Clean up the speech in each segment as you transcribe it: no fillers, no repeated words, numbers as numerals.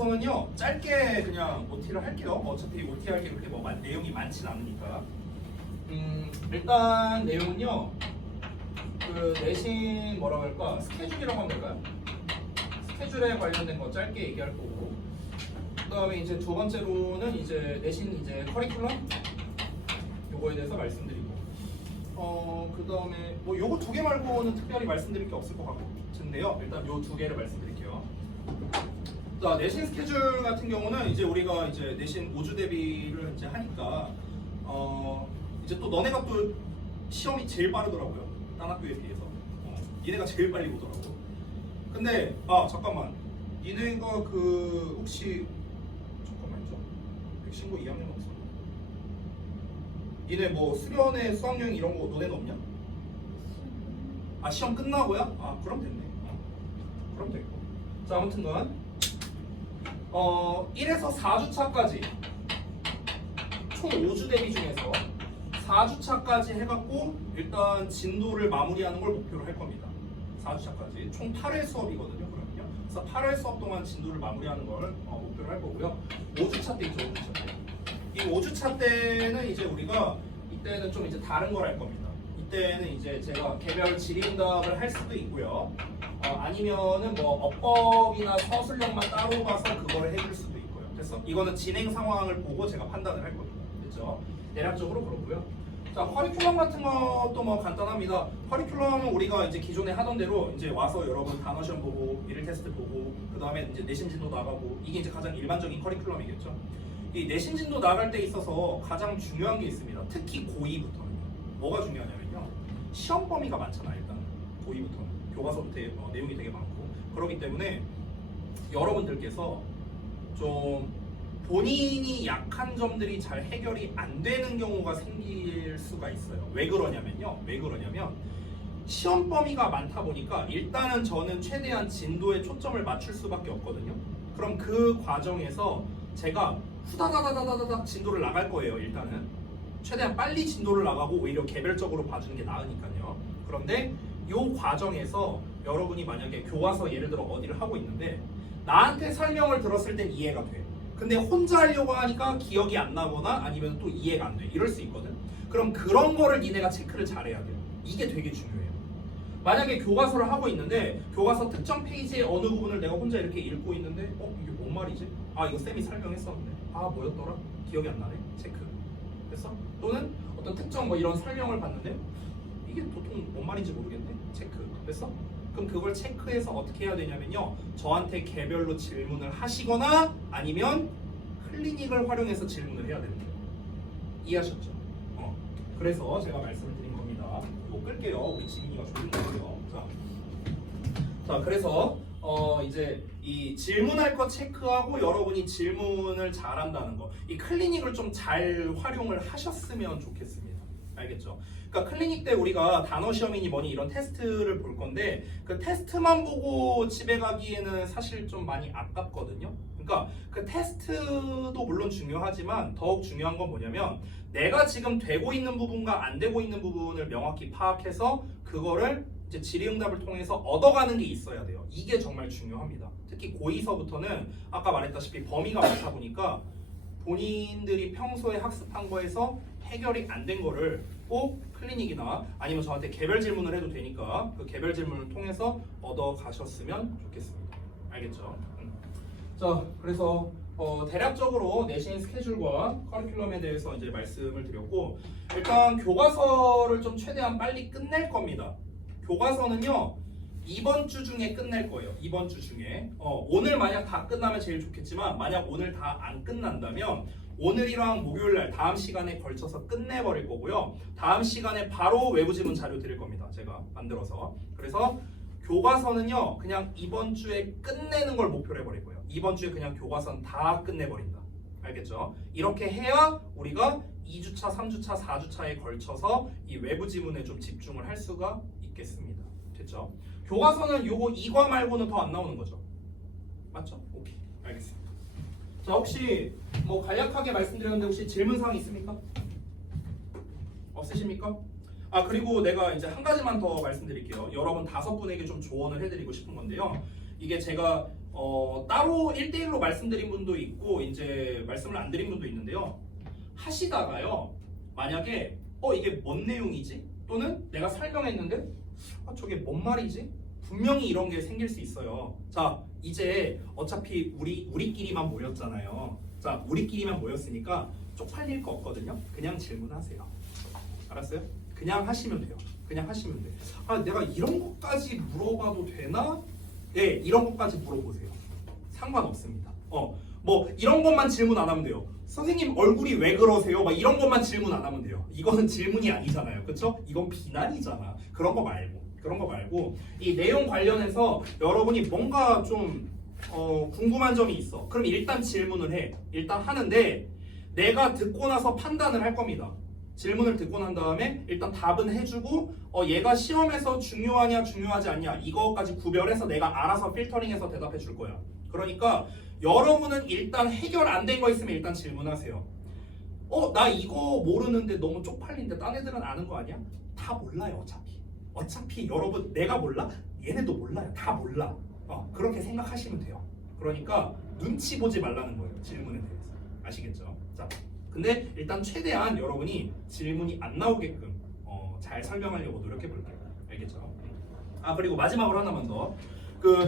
우선은요 짧게 그냥 OT를 할게요. 어차피 OT 할 게 그렇게 뭐 내용이 많진 않으니까. 일단 내용은요 그 내신 뭐라고 할까 스케줄이라고 하면 될까요? 스케줄에 관련된 거 짧게 얘기할 거고, 그다음에 이제 두 번째로는 이제 내신 이제 커리큘럼 요거에 대해서 말씀드리고, 그다음에 뭐 요거 두 개 말고는 특별히 말씀드릴 게 없을 것 같은데요. 일단 요 두 개를 말씀드릴게요. 자, 내신 스케줄 같은 경우는 이제 우리가 이제 내신 5주 대비를 이제 하니까 이제 또 너네가 또 시험이 제일 빠르더라고요. 딴 학교에 비해서. 니네가 제일 빨리 보더라고. 근데 잠깐만. 니네가 그 혹시 잠깐만요. 백신고 2학년 없어? 니네 뭐 수련회 수학여행 이런 거 너네는 없냐? 시험 끝나고야? 그럼 됐네. 그럼 됐고. 자, 아무튼간 1에서 4주차까지 총 5주 대비 중에서 4주차까지 해갖고 일단 진도를 마무리하는 걸 목표로 할 겁니다. 4주차까지 총 8회 수업이거든요. 그러면요. 그래서 8회 수업 동안 진도를 마무리하는 걸 목표로 할 거고요. 5주차 때 있죠. 5주차 때. 이 5주차 때는 이제 우리가 이때는 좀 이제 다른 걸 할 겁니다. 이때는 이제 제가 개별 질의응답을 할 수도 있고요. 아니면은 뭐 어법이나 서술형만 따로 가서 그거를 해줄 수도 있고요. 그래서 이거는 진행 상황을 보고 제가 판단을 할 겁니다. 그렇죠? 대략적으로 그렇고요. 자, 커리큘럼 같은 것도 뭐 간단합니다. 커리큘럼은 우리가 이제 기존에 하던 대로 이제 와서 여러분 단어 시험 보고 미래 테스트 보고 그 다음에 이제 내신 진도 나가고, 이게 이제 가장 일반적인 커리큘럼이겠죠. 이 내신 진도 나갈 때 있어서 가장 중요한 게 있습니다. 특히 고2부터는 뭐가 중요하냐면요. 시험 범위가 많잖아요. 일단 고2부터는 교과서부터 내용이 되게 많고, 그렇기 때문에 여러분들께서 좀 본인이 약한 점들이 잘 해결이 안 되는 경우가 생길 수가 있어요. 왜 그러냐면 시험 범위가 많다 보니까 일단은 저는 최대한 진도에 초점을 맞출 수밖에 없거든요. 그럼 그 과정에서 제가 후다다다다다닥 진도를 나갈 거예요. 일단은 최대한 빨리 진도를 나가고 오히려 개별적으로 봐주는 게 나으니까요. 그런데 이 과정에서 여러분이 만약에 교과서 예를 들어 어디를 하고 있는데 나한테 설명을 들었을 땐 이해가 돼. 근데 혼자 하려고 하니까 기억이 안 나거나 아니면 또 이해가 안 돼. 이럴 수 있거든. 그럼 그런 거를 니네가 체크를 잘해야 돼요. 이게 되게 중요해요. 만약에 교과서를 하고 있는데 교과서 특정 페이지의 어느 부분을 내가 혼자 이렇게 읽고 있는데 이게 뭔 말이지? 이거 쌤이 설명했었는데 뭐였더라? 기억이 안 나네. 체크. 됐어? 또는 어떤 특정 뭐 이런 설명을 봤는데 이게 보통 뭔 말인지 모르겠네. 체크. 됐어? 그럼 그걸 체크해서 어떻게 해야 되냐면요. 저한테 개별로 질문을 하시거나 아니면 클리닉을 활용해서 질문을 해야 되는 거예요. 이해하셨죠? 그래서 제가 말씀을 드린 겁니다. 이거 끌게요. 우리 지민이가 조금 끌게요. 자, 그래서 이제 이 질문할 거 체크하고 여러분이 질문을 잘한다는 거, 이 클리닉을 좀 잘 활용을 하셨으면 좋겠습니다. 알겠죠? 그러니까 클리닉 때 우리가 단어 시험이니 뭐니 이런 테스트를 볼 건데 그 테스트만 보고 집에 가기에는 사실 좀 많이 아깝거든요. 그러니까 그 테스트도 물론 중요하지만 더욱 중요한 건 뭐냐면 내가 지금 되고 있는 부분과 안 되고 있는 부분을 명확히 파악해서 그거를 이제 질의응답을 통해서 얻어가는 게 있어야 돼요. 이게 정말 중요합니다. 특히 고2서부터는 아까 말했다시피 범위가 많다 보니까 본인들이 평소에 학습한 거에서 해결이 안 된 거를 꼭 클리닉이나 아니면 저한테 개별 질문을 해도 되니까 그 개별 질문을 통해서 얻어 가셨으면 좋겠습니다. 알겠죠? 자, 그래서 대략적으로 내신 스케줄과 커리큘럼에 대해서 이제 말씀을 드렸고, 일단 교과서를 좀 최대한 빨리 끝낼 겁니다. 교과서는요 이번 주 중에 끝낼 거예요. 이번 주 중에 오늘 만약 다 끝나면 제일 좋겠지만 만약 오늘 다 안 끝난다면 오늘이랑 목요일날 다음 시간에 걸쳐서 끝내버릴 거고요. 다음 시간에 바로 외부지문 자료 드릴 겁니다. 제가 만들어서. 그래서 교과서는요 그냥 이번 주에 끝내는 걸 목표로 해버릴 거예요. 이번 주에 그냥 교과서는 다 끝내버린다. 알겠죠? 이렇게 해야 우리가 2주차, 3주차, 4주차에 걸쳐서 이 외부지문에 좀 집중을 할 수가 있겠습니다. 됐죠? 교과서는 요거 2과 말고는 더 안 나오는 거죠. 맞죠? 오케이. 알겠습니다. 자, 혹시 뭐 간략하게 말씀드렸는데 혹시 질문사항 있습니까? 없으십니까? 그리고 내가 이제 한 가지만 더 말씀드릴게요. 여러분 5분에게 좀 조언을 해드리고 싶은 건데요. 이게 제가 따로 1대1로 말씀드린 분도 있고 이제 말씀을 안 드린 분도 있는데요. 하시다가요. 만약에 이게 뭔 내용이지? 또는 내가 설명했는데 저게 뭔 말이지? 분명히 이런 게 생길 수 있어요. 자, 이제 어차피 우리끼리만 모였잖아요. 자, 우리끼리만 모였으니까 쪽팔릴 거 없거든요. 그냥 질문하세요. 알았어요? 그냥 하시면 돼요. 그냥 하시면 돼. 내가 이런 것까지 물어봐도 되나? 네, 이런 것까지 물어보세요. 상관없습니다. 뭐 이런 것만 질문 안 하면 돼요. 선생님 얼굴이 왜 그러세요? 막 이런 것만 질문 안 하면 돼요. 이거는 질문이 아니잖아요. 그렇죠? 이건 비난이잖아. 그런 거 말고 이 내용 관련해서 여러분이 뭔가 좀 궁금한 점이 있어. 그럼 일단 질문을 해. 일단 하는데 내가 듣고 나서 판단을 할 겁니다. 질문을 듣고 난 다음에 일단 답은 해주고 얘가 시험에서 중요하냐 중요하지 않냐 이거까지 구별해서 내가 알아서 필터링해서 대답해 줄 거야. 그러니까 여러분은 일단 해결 안 된 거 있으면 일단 질문하세요. 나 이거 모르는데 너무 쪽팔린데 딴 애들은 아는 거 아니야? 다 몰라요 어차피 여러분 내가 몰라? 얘네도 몰라요. 다 몰라. 그렇게 생각하시면 돼요. 그러니까 눈치 보지 말라는 거예요. 질문에 대해서. 아시겠죠? 자, 근데 일단 최대한 여러분이 질문이 안 나오게끔 잘 설명하려고 노력해 볼게요. 알겠죠? 그리고 마지막으로 하나만 더.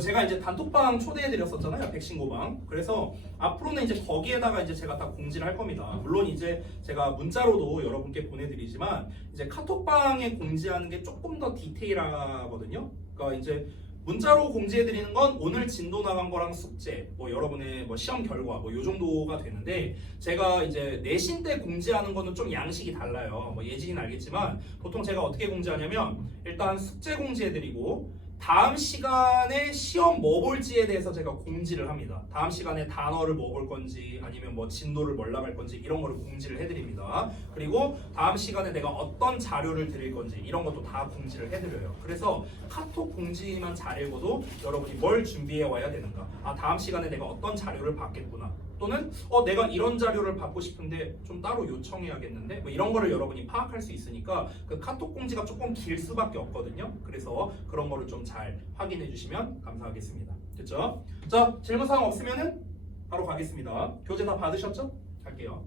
제가 이제 단톡방 초대해 드렸었잖아요. 백신고방. 그래서 앞으로는 이제 거기에다가 이제 제가 다 공지를 할 겁니다. 물론 이제 제가 문자로도 여러분께 보내드리지만 이제 카톡방에 공지하는 게 조금 더 디테일하거든요. 그러니까 이제 문자로 공지해 드리는 건 오늘 진도 나간 거랑 숙제, 뭐 여러분의 뭐 시험 결과 뭐 요 정도가 되는데 제가 이제 내신 때 공지하는 거는 좀 양식이 달라요. 뭐 예진이는 알겠지만 보통 제가 어떻게 공지하냐면 일단 숙제 공지해 드리고 다음 시간에 시험 뭐 볼지에 대해서 제가 공지를 합니다. 다음 시간에 단어를 뭐 볼 건지 아니면 뭐 진도를 뭘 나갈 건지 이런 거를 공지를 해드립니다. 그리고 다음 시간에 내가 어떤 자료를 드릴 건지 이런 것도 다 공지를 해드려요. 그래서 카톡 공지만 잘 읽어도 여러분이 뭘 준비해 와야 되는가, 다음 시간에 내가 어떤 자료를 받겠구나, 또는 내가 이런 자료를 받고 싶은데 좀 따로 요청해야겠는데 뭐 이런 거를 여러분이 파악할 수 있으니까 그 카톡 공지가 조금 길 수밖에 없거든요. 그래서 그런 거를 좀 잘 확인해 주시면 감사하겠습니다. 됐죠? 자, 질문사항 없으면은 바로 가겠습니다. 교재 다 받으셨죠? 갈게요.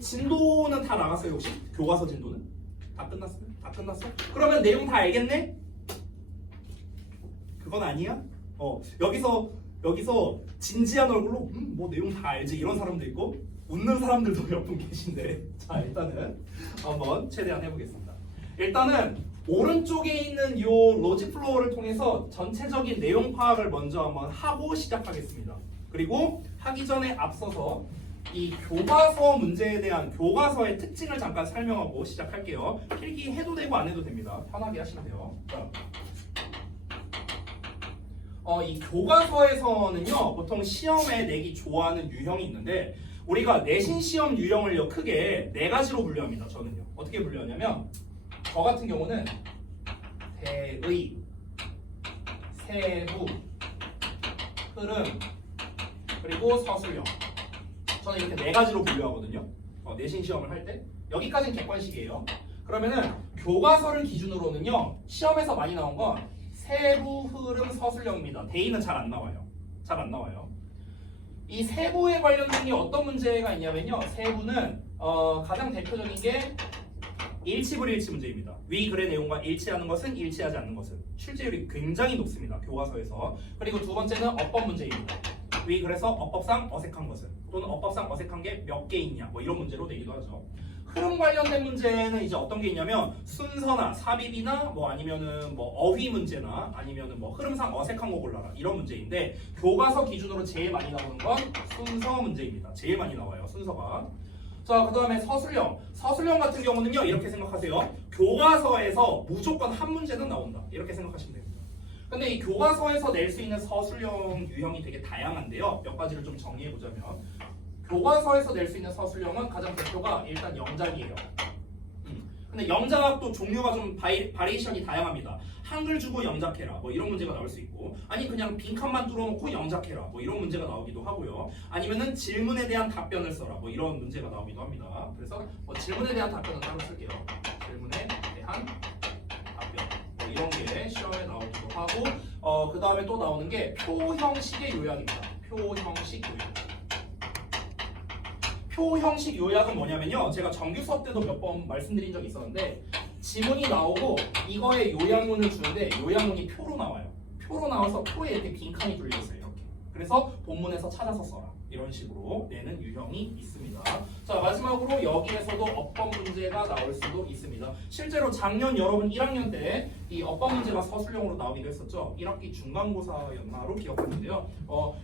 진도는 다 나갔어요 혹시? 교과서 진도는? 다 끝났어요? 다 끝났어? 그러면 내용 다 알겠네? 그건 아니야? 여기서 진지한 얼굴로 뭐 내용 다 알지 이런 사람도 있고 웃는 사람들도 몇 분 계신데 자 일단은 한번 최대한 해보겠습니다. 일단은 오른쪽에 있는 요 로직 플로어를 통해서 전체적인 내용 파악을 먼저 한번 하고 시작하겠습니다. 그리고 하기 전에 앞서서 이 교과서 문제에 대한 교과서의 특징을 잠깐 설명하고 시작할게요. 필기 해도 되고 안 해도 됩니다. 편하게 하시면 돼요. 자. 이 교과서에서는요 보통 시험에 내기 좋아하는 유형이 있는데 우리가 내신 시험 유형을요 크게 4가지로 분류합니다. 저는요 어떻게 분류하냐면 저 같은 경우는 대의, 세부, 흐름, 그리고 서술형 저는 이렇게 4가지로 분류하거든요. 내신 시험을 할 때 여기까지는 객관식이에요. 그러면은 교과서를 기준으로는요 시험에서 많이 나온 건 세부, 흐름, 서술형입니다. 대의는 잘 안 나와요. 이 세부에 관련된 게 어떤 문제가 있냐면요. 세부는 가장 대표적인 게 일치불일치 문제입니다. 위 글의 내용과 일치하는 것은 일치하지 않는 것은 출제율이 굉장히 높습니다. 교과서에서. 그리고 두 번째는 어법 문제입니다. 위 글에서 어법상 어색한 것은 또는 어법상 어색한 게 몇 개 있냐 뭐 이런 문제로 내기도 하죠. 흐름 관련된 문제는 이제 어떤 게 있냐면 순서나 삽입이나 뭐 아니면은 뭐 어휘 문제나 아니면은 뭐 흐름상 어색한 거 골라라 이런 문제인데 교과서 기준으로 제일 많이 나오는 건 순서 문제입니다. 제일 많이 나와요 순서가. 자, 그 다음에 서술형 같은 경우는요 이렇게 생각하세요. 교과서에서 무조건 한 문제는 나온다 이렇게 생각하시면 됩니다. 근데 이 교과서에서 낼 수 있는 서술형 유형이 되게 다양한데요. 몇 가지를 좀 정리해보자면 교과서에서 낼 수 있는 서술형은 가장 대표가 일단 영작이에요. 근데 영작도 종류가 좀 바리에이션이 다양합니다. 한글 주고 영작해라 뭐 이런 문제가 나올 수 있고 아니 그냥 빈칸만 뚫어놓고 영작해라 뭐 이런 문제가 나오기도 하고요. 아니면은 질문에 대한 답변을 써라 뭐 이런 문제가 나오기도 합니다. 그래서 뭐 질문에 대한 답변은 따로 쓸게요. 질문에 대한 답변 뭐 이런 게 시험에 나오기도 하고 그 다음에 또 나오는 게 표 형식의 요약입니다. 표 형식 요약. 표 형식 요약은 뭐냐면요. 제가 정규 수업 때도 몇 번 말씀드린 적이 있었는데 지문이 나오고 이거에 요약문을 주는데 요약문이 표로 나와요. 표로 나와서 표에 이렇게 빈칸이 뚫려 있어요. 이렇게. 그래서 본문에서 찾아서 써라. 이런 식으로 내는 유형이 있습니다. 자, 마지막으로 여기에서도 어법 문제가 나올 수도 있습니다. 실제로 작년 여러분 1학년 때 이 어법 문제가 서술형으로 나오기도 했었죠. 1학기 중간고사였나로 기억하는데요.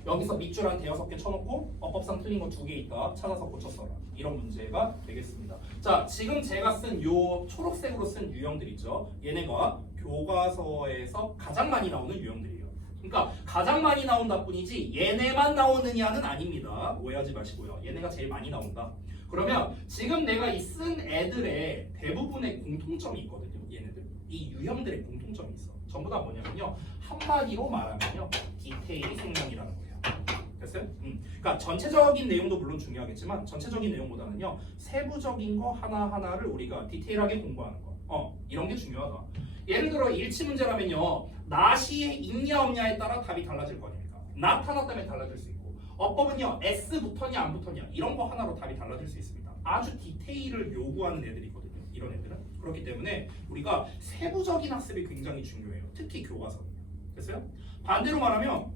여기서 밑줄 한 대여섯 개 쳐놓고 어법상 틀린 거 2개 있다 찾아서 고쳤어라. 이런 문제가 되겠습니다. 자, 지금 제가 쓴 요 초록색으로 쓴 유형들 있죠. 얘네가 교과서에서 가장 많이 나오는 유형들이에요. 그러니까 가장 많이 나온다 뿐이지 얘네만 나오느냐는 아닙니다. 오해하지 마시고요. 얘네가 제일 많이 나온다. 그러면 지금 내가 이 쓴 애들의 대부분의 공통점이 있거든요. 얘네들. 이 유형들의 공통점이 있어. 전부 다 뭐냐면요. 한마디로 말하면요. 디테일이 생명이라는 거예요. 됐어요? 그러니까 전체적인 내용도 물론 중요하겠지만 전체적인 내용보다는요. 세부적인 거 하나하나를 우리가 디테일하게 공부하는 거. 이런 게 중요하다. 예를 들어 일치 문제라면요. 낫이 있냐 없냐에 따라 답이 달라질 거 아닙니까? 낫 하나 때문에 달라질 수 있고 어법은요. S 붙었냐 안 붙었냐 이런 거 하나로 답이 달라질 수 있습니다. 아주 디테일을 요구하는 애들이거든요. 이런 애들은. 그렇기 때문에 우리가 세부적인 학습이 굉장히 중요해요. 특히 교과서는. 됐어요? 반대로 말하면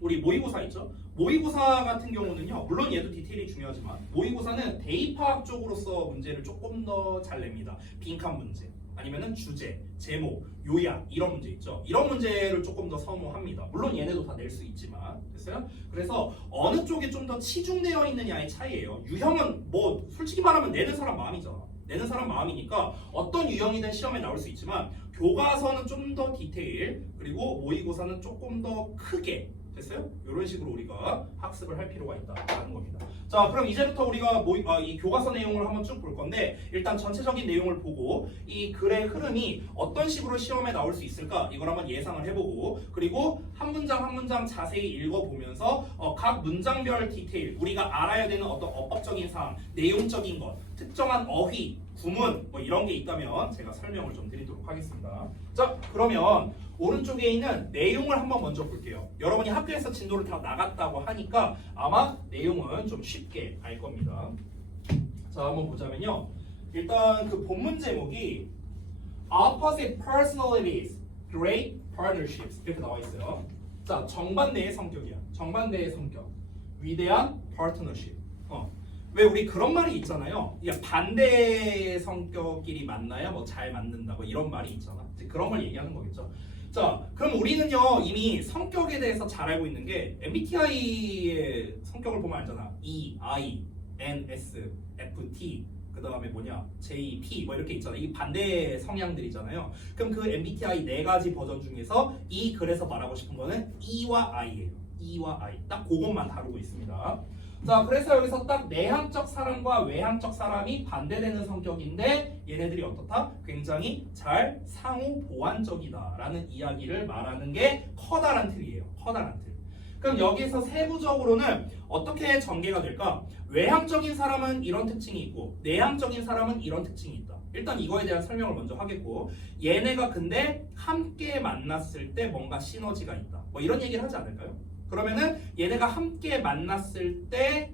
우리 모의고사 있죠? 모의고사 같은 경우는요. 물론 얘도 디테일이 중요하지만 모의고사는 대입학 쪽으로서 문제를 조금 더 잘 냅니다. 빈칸 문제. 아니면은 주제, 제목, 요약 이런 문제 있죠. 이런 문제를 조금 더 선호합니다. 물론 얘네도 다 낼 수 있지만 됐어요? 그래서 어느 쪽에 좀 더 치중되어 있느냐의 차이예요. 유형은 뭐 솔직히 말하면 내는 사람 마음이잖아. 내는 사람 마음이니까 어떤 유형이든 시험에 나올 수 있지만 교과서는 좀 더 디테일 그리고 모의고사는 조금 더 크게 됐어요? 이런 식으로 우리가 학습을 할 필요가 있다는 겁니다. 자, 그럼 이제부터 우리가 이 교과서 내용을 한번 쭉 볼 건데 일단 전체적인 내용을 보고 이 글의 흐름이 어떤 식으로 시험에 나올 수 있을까 이걸 한번 예상을 해보고 그리고 한 문장 한 문장 자세히 읽어보면서 각 문장별 디테일 우리가 알아야 되는 어떤 어법적인 사항, 내용적인 것, 특정한 어휘, 구문 뭐 이런 게 있다면 제가 설명을 좀 드리도록 하겠습니다. 자, 그러면 오른쪽에 있는 내용을 한번 먼저 볼게요. 여러분이 학교에서 진도를 다 나갔다고 하니까 아마 내용은 좀 쉽게 알 겁니다. 자, 한번 보자면요. 일단 그 본문 제목이 Opposite Personalities, Great Partnerships 이렇게 나와 있어요. 자, 정반대의 성격이야. 정반대의 성격. 위대한 파트너십. 왜 우리 그런 말이 있잖아요. 반대의 성격끼리 만나야 뭐 잘 맞는다 뭐 이런 말이 있잖아. 그런 걸 얘기하는 거겠죠. 자, 그럼 우리는요 이미 성격에 대해서 잘 알고 있는 게 MBTI의 성격을 보면 알잖아. E, I, N, S, F, T 그 다음에 뭐냐 J, P 뭐 이렇게 있잖아. 이 반대 성향들이잖아요. 그럼 그 MBTI 4가지 버전 중에서 이 글에서 말하고 싶은 거는 E와 I예요. E와 I 딱 그것만 다루고 있습니다. 자, 그래서 여기서 딱 내향적 사람과 외향적 사람이 반대되는 성격인데 얘네들이 어떻다? 굉장히 잘 상호 보완적이다라는 이야기를 말하는 게 커다란 틀이에요. 커다란 틀. 그럼 여기서 세부적으로는 어떻게 전개가 될까? 외향적인 사람은 이런 특징이 있고 내향적인 사람은 이런 특징이 있다. 일단 이거에 대한 설명을 먼저 하겠고 얘네가 근데 함께 만났을 때 뭔가 시너지가 있다. 뭐 이런 얘기를 하지 않을까요? 그러면은 얘네가 함께 만났을 때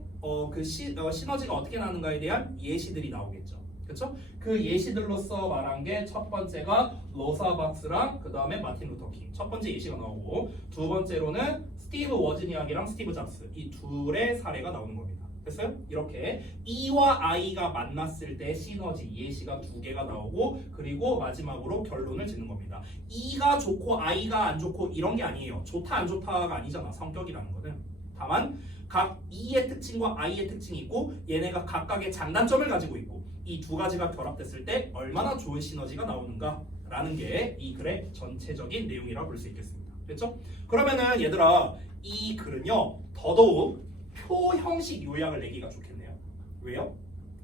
그 시너지가 어떻게 나는가에 대한 예시들이 나오겠죠. 그렇죠? 그 예시들로서 말한 게 첫 번째가 로사 박스랑 그 다음에 마틴 루터 킹. 첫 번째 예시가 나오고 두 번째로는 스티브 워즈니악이랑 스티브 잡스 이 둘의 사례가 나오는 겁니다. 됐어요? 이렇게 E와 I가 만났을 때 시너지 예시가 2개가 나오고 그리고 마지막으로 결론을 짓는 겁니다. E가 좋고 I가 안 좋고 이런 게 아니에요. 좋다 안 좋다가 아니잖아. 성격이라는 거는. 다만 각 E의 특징과 I의 특징이 있고 얘네가 각각의 장단점을 가지고 있고 이 2가지가 결합됐을 때 얼마나 좋은 시너지가 나오는가 라는 게 이 글의 전체적인 내용이라고 볼 수 있겠습니다. 됐죠? 그러면은 얘들아 이 글은요 더더욱 표 형식 요약을 내기가 좋겠네요. 왜요?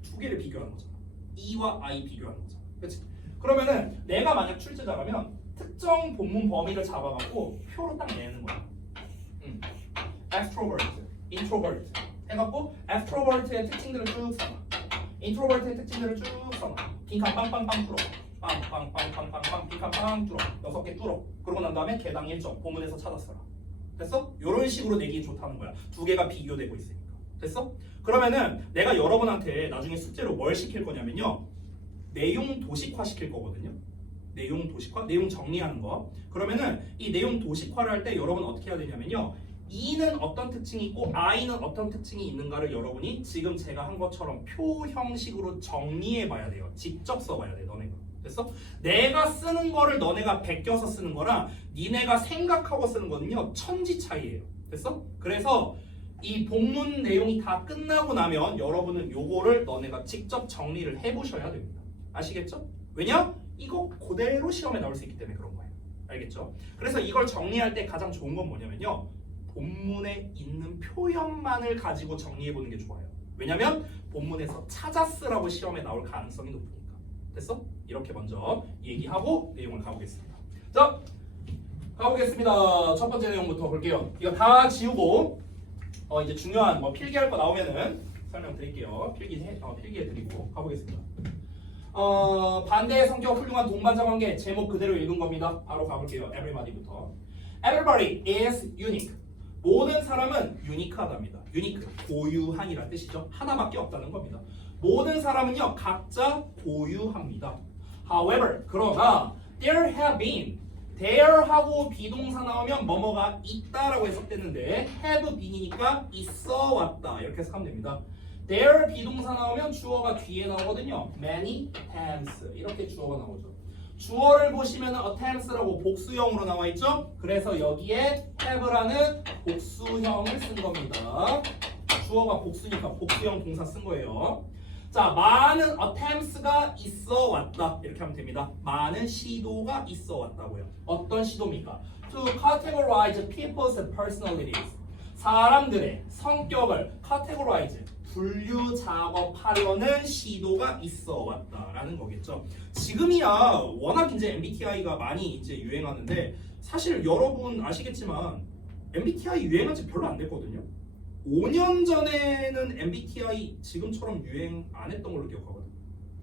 2개를 비교하는 거잖아. E와 I 비교하는 거잖아. 그렇지? 그러면은 내가 만약 출제자라면 특정 본문 범위를 잡아갖고 표로 딱 내는 거야. extrovert, introvert 해갖고 extrovert의 특징들을 쭉 써놔. introvert의 특징들을 쭉 써놔. 빈칸 빵빵빵 풀어. 빵빵빵빵빵빵 핑카빵 뚫어 6개 뚫어. 그러고 난 다음에 개당 1점 본문에서 찾아써라. 됐어? 이런 식으로 내기 좋다는 거야. 두 개가 비교되고 있으니까. 됐어? 그러면은 내가 여러분한테 나중에 숙제로 뭘 시킬 거냐면요. 내용 도식화 시킬 거거든요. 내용 도식화, 내용 정리하는 거. 그러면은 이 내용 도식화를 할 때 여러분 어떻게 해야 되냐면요. E는 어떤 특징이 있고 I는 어떤 특징이 있는가를 여러분이 지금 제가 한 것처럼 표 형식으로 정리해 봐야 돼요. 직접 써봐야 돼, 너네가. 됐어? 내가 쓰는 거를 너네가 베껴서 쓰는 거랑 니네가 생각하고 쓰는 거는요, 천지 차이예요. 됐어? 그래서 이 본문 내용이 다 끝나고 나면 여러분은 요거를 너네가 직접 정리를 해보셔야 됩니다. 아시겠죠? 왜냐? 이거 그대로 시험에 나올 수 있기 때문에 그런 거예요. 알겠죠? 그래서 이걸 정리할 때 가장 좋은 건 뭐냐면요. 본문에 있는 표현만을 가지고 정리해보는 게 좋아요. 왜냐면 본문에서 찾아 쓰라고 시험에 나올 가능성이 높으니까. 됐어? 이렇게 먼저 얘기하고 내용을 가보겠습니다. 자, 가보겠습니다. 첫 번째 내용부터 볼게요. 이거 다 지우고 이제 중요한 뭐 필기할 거 나오면은 설명드릴게요. 필기해드리고 가보겠습니다. 반대의 성격 훌륭한 동반자 관계 제목 그대로 읽은 겁니다. 바로 가볼게요. Everybody부터. Everybody is unique. 모든 사람은 유니크하답니다. 유니크, 고유한이란 뜻이죠. 하나밖에 없다는 겁니다. 모든 사람은요 각자 고유합니다. However, 그러나 there have been, there 하고 비동사 나오면 뭐뭐가 있다라고 해석됐는데 have been이니까 있어 왔다 이렇게 해석하면 됩니다. there 비동사 나오면 주어가 뒤에 나오거든요. many times 이렇게 주어가 나오죠. 주어를 보시면 attempts라고 복수형으로 나와 있죠. 그래서 여기에 have라는 복수형을 쓴 겁니다. 주어가 복수니까 복수형 동사 쓴 거예요. 자, 많은 attempts가 있어 왔다 이렇게 하면 됩니다. 많은 시도가 있어 왔다고요. 어떤 시도입니까? To categorize people's personalities. 사람들의 성격을 categorize, 분류 작업하려는 시도가 있어 왔다라는 거겠죠. 지금이야 워낙 이제 MBTI가 많이 이제 유행하는데 사실 여러분 아시겠지만 MBTI 유행한 지 별로 안 됐거든요. 5년 전에는 MBTI 지금처럼 유행 안 했던 걸로 기억하거든.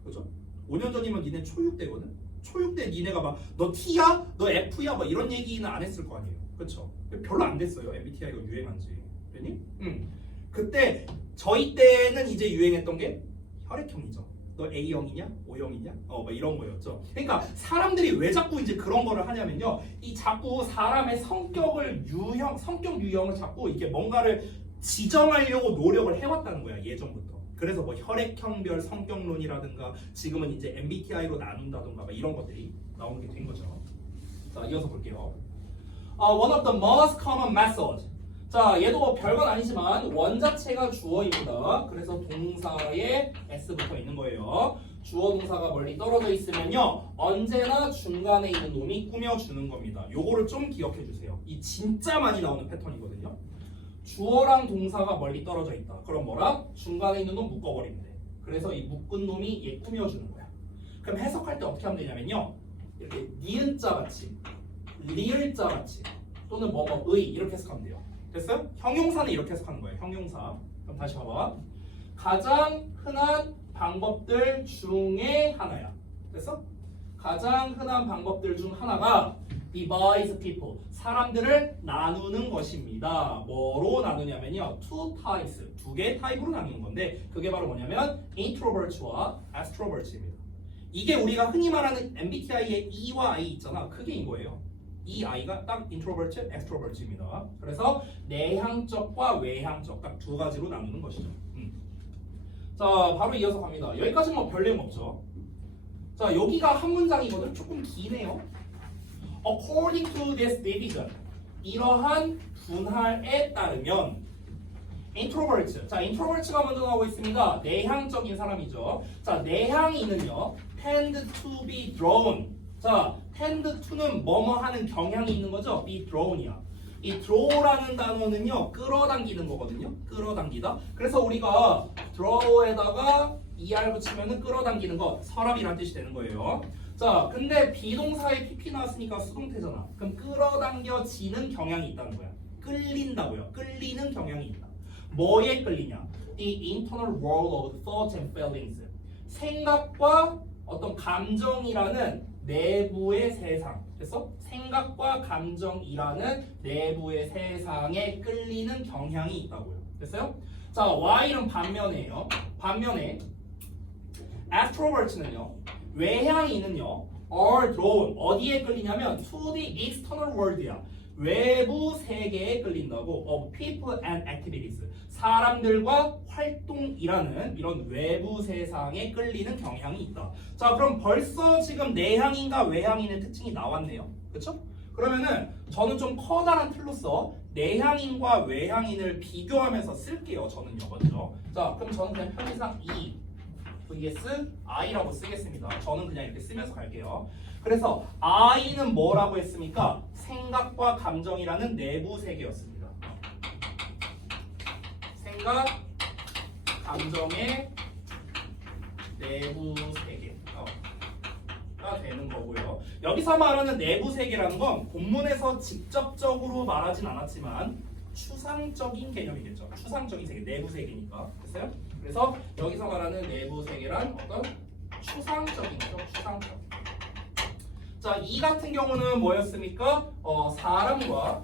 그죠? 5년 전이면 니네 초6 때거든. 초6 때 니네가 막 너 T야? 너 F야? 막 이런 얘기는 안 했을 거 아니에요. 그렇죠? 별로 안 됐어요. MBTI가 유행한 지. 그랬니? 그때 저희 때는 이제 유행했던 게 혈액형이죠. 너 A형이냐? O형이냐? 뭐 이런 거였죠. 그러니까 사람들이 왜 자꾸 이제 그런 거를 하냐면요. 이 자꾸 사람의 성격 유형을 자꾸 이렇게 뭔가를 지정하려고 노력을 해왔다는 거야, 예전부터. 그래서 뭐 혈액형별 성격론이라든가 지금은 이제 MBTI로 나눈다든가 막 이런 것들이 나오는 게 된 거죠. 자, 이어서 볼게요. One of the most common methods. 자, 얘도 뭐 별건 아니지만 원자체가 주어입니다. 그래서 동사에 s 붙어 있는 거예요. 주어 동사가 멀리 떨어져 있으면요 언제나 중간에 있는 놈이 꾸며주는 겁니다. 요거를 좀 기억해 주세요. 이 진짜 많이 나오는 패턴이거든요. 주어랑 동사가 멀리 떨어져 있다. 그럼 뭐라? 중간에 있는 놈 묶어버리면 돼. 그래서 이 묶은 놈이 얘 꾸며주는 거야. 그럼 해석할 때 어떻게 하면 되냐면요 이렇게 니은자 같이, 리을자 같이 또는 뭐뭐의 이렇게 해석하면 돼요. 됐어요? 형용사는 이렇게 해석하는 거예요. 형용사. 그럼 다시 봐봐. 가장 흔한 방법들 중에 하나야. 됐어? 가장 흔한 방법들 중 하나가 divide people. 사람들을 나누는 것입니다. 뭐로 나누냐면요. two types. 두 개의 타입으로 나누는 건데 그게 바로 뭐냐면 introvert와 extrovert입니다. 이게 우리가 흔히 말하는 MBTI의 E와 I 있잖아. 그게 이거예요. 이 I가 딱 인트로버트, 엑스트로버트입니다. 그래서 내향적과 외향적 딱 두 가지로 나누는 것이죠. 자, 바로 이어서 갑니다. 여기까지는 뭐 별 내용 없죠. 자, 여기가 한 문장이거든. 조금 기네요. According to this division, 이러한 분할에 따르면 introvert. 자, introvert가 먼저 나오고 있습니다. 내향적인 사람이죠. 자, 내향인은요 tend to be drawn. 자, tend to는 뭐뭐 하는 경향이 있는 거죠. be drawn이야. 이 draw라는 단어는요 끌어당기는 거거든요. 끌어당기다. 그래서 우리가 draw에다가 er 붙이면은 끌어당기는 거 사람이란 뜻이 되는 거예요. 자, 근데 비동사에 pp 나왔으니까 수동태잖아. 그럼 끌어당겨지는 경향이 있다는 거야. 끌린다고요. 끌리는 경향이 있다. 뭐에 끌리냐? The internal world of thoughts and feelings. 생각과 어떤 감정이라는 내부의 세상. 됐어? 생각과 감정이라는 내부의 세상에 끌리는 경향이 있다고요. 됐어요? 자, Y는 반면에요. 반면에 extrovert는요. 외향인은요. are drawn. 어디에 끌리냐면 to the external world야. 외부 세계에 끌린다고. of people and activities. 사람들과 활동이라는 이런 외부 세상에 끌리는 경향이 있다. 자, 그럼 벌써 지금 내향인과 외향인의 특징이 나왔네요. 그렇죠? 그러면은 저는 좀 커다란 틀로서 내향인과 외향인을 비교하면서 쓸게요. 저는요. 먼저. 자, 그럼 저는 그냥 편의상 E vs I라고 쓰겠습니다. 저는 그냥 이렇게 쓰면서 갈게요. 그래서 I는 뭐라고 했습니까? 생각과 감정이라는 내부 세계였습니다. 생각, 감정의 내부 세계가 되는 거고요. 여기서 말하는 내부 세계라는 건 본문에서 직접적으로 말하진 않았지만 추상적인 개념이겠죠. 추상적인 세계, 내부 세계니까. 됐어요? 그래서 여기서 말하는 내부 세계란 어떤 추상적인 거죠. 추상적. 자, 이 같은 경우는 뭐였습니까? 사람과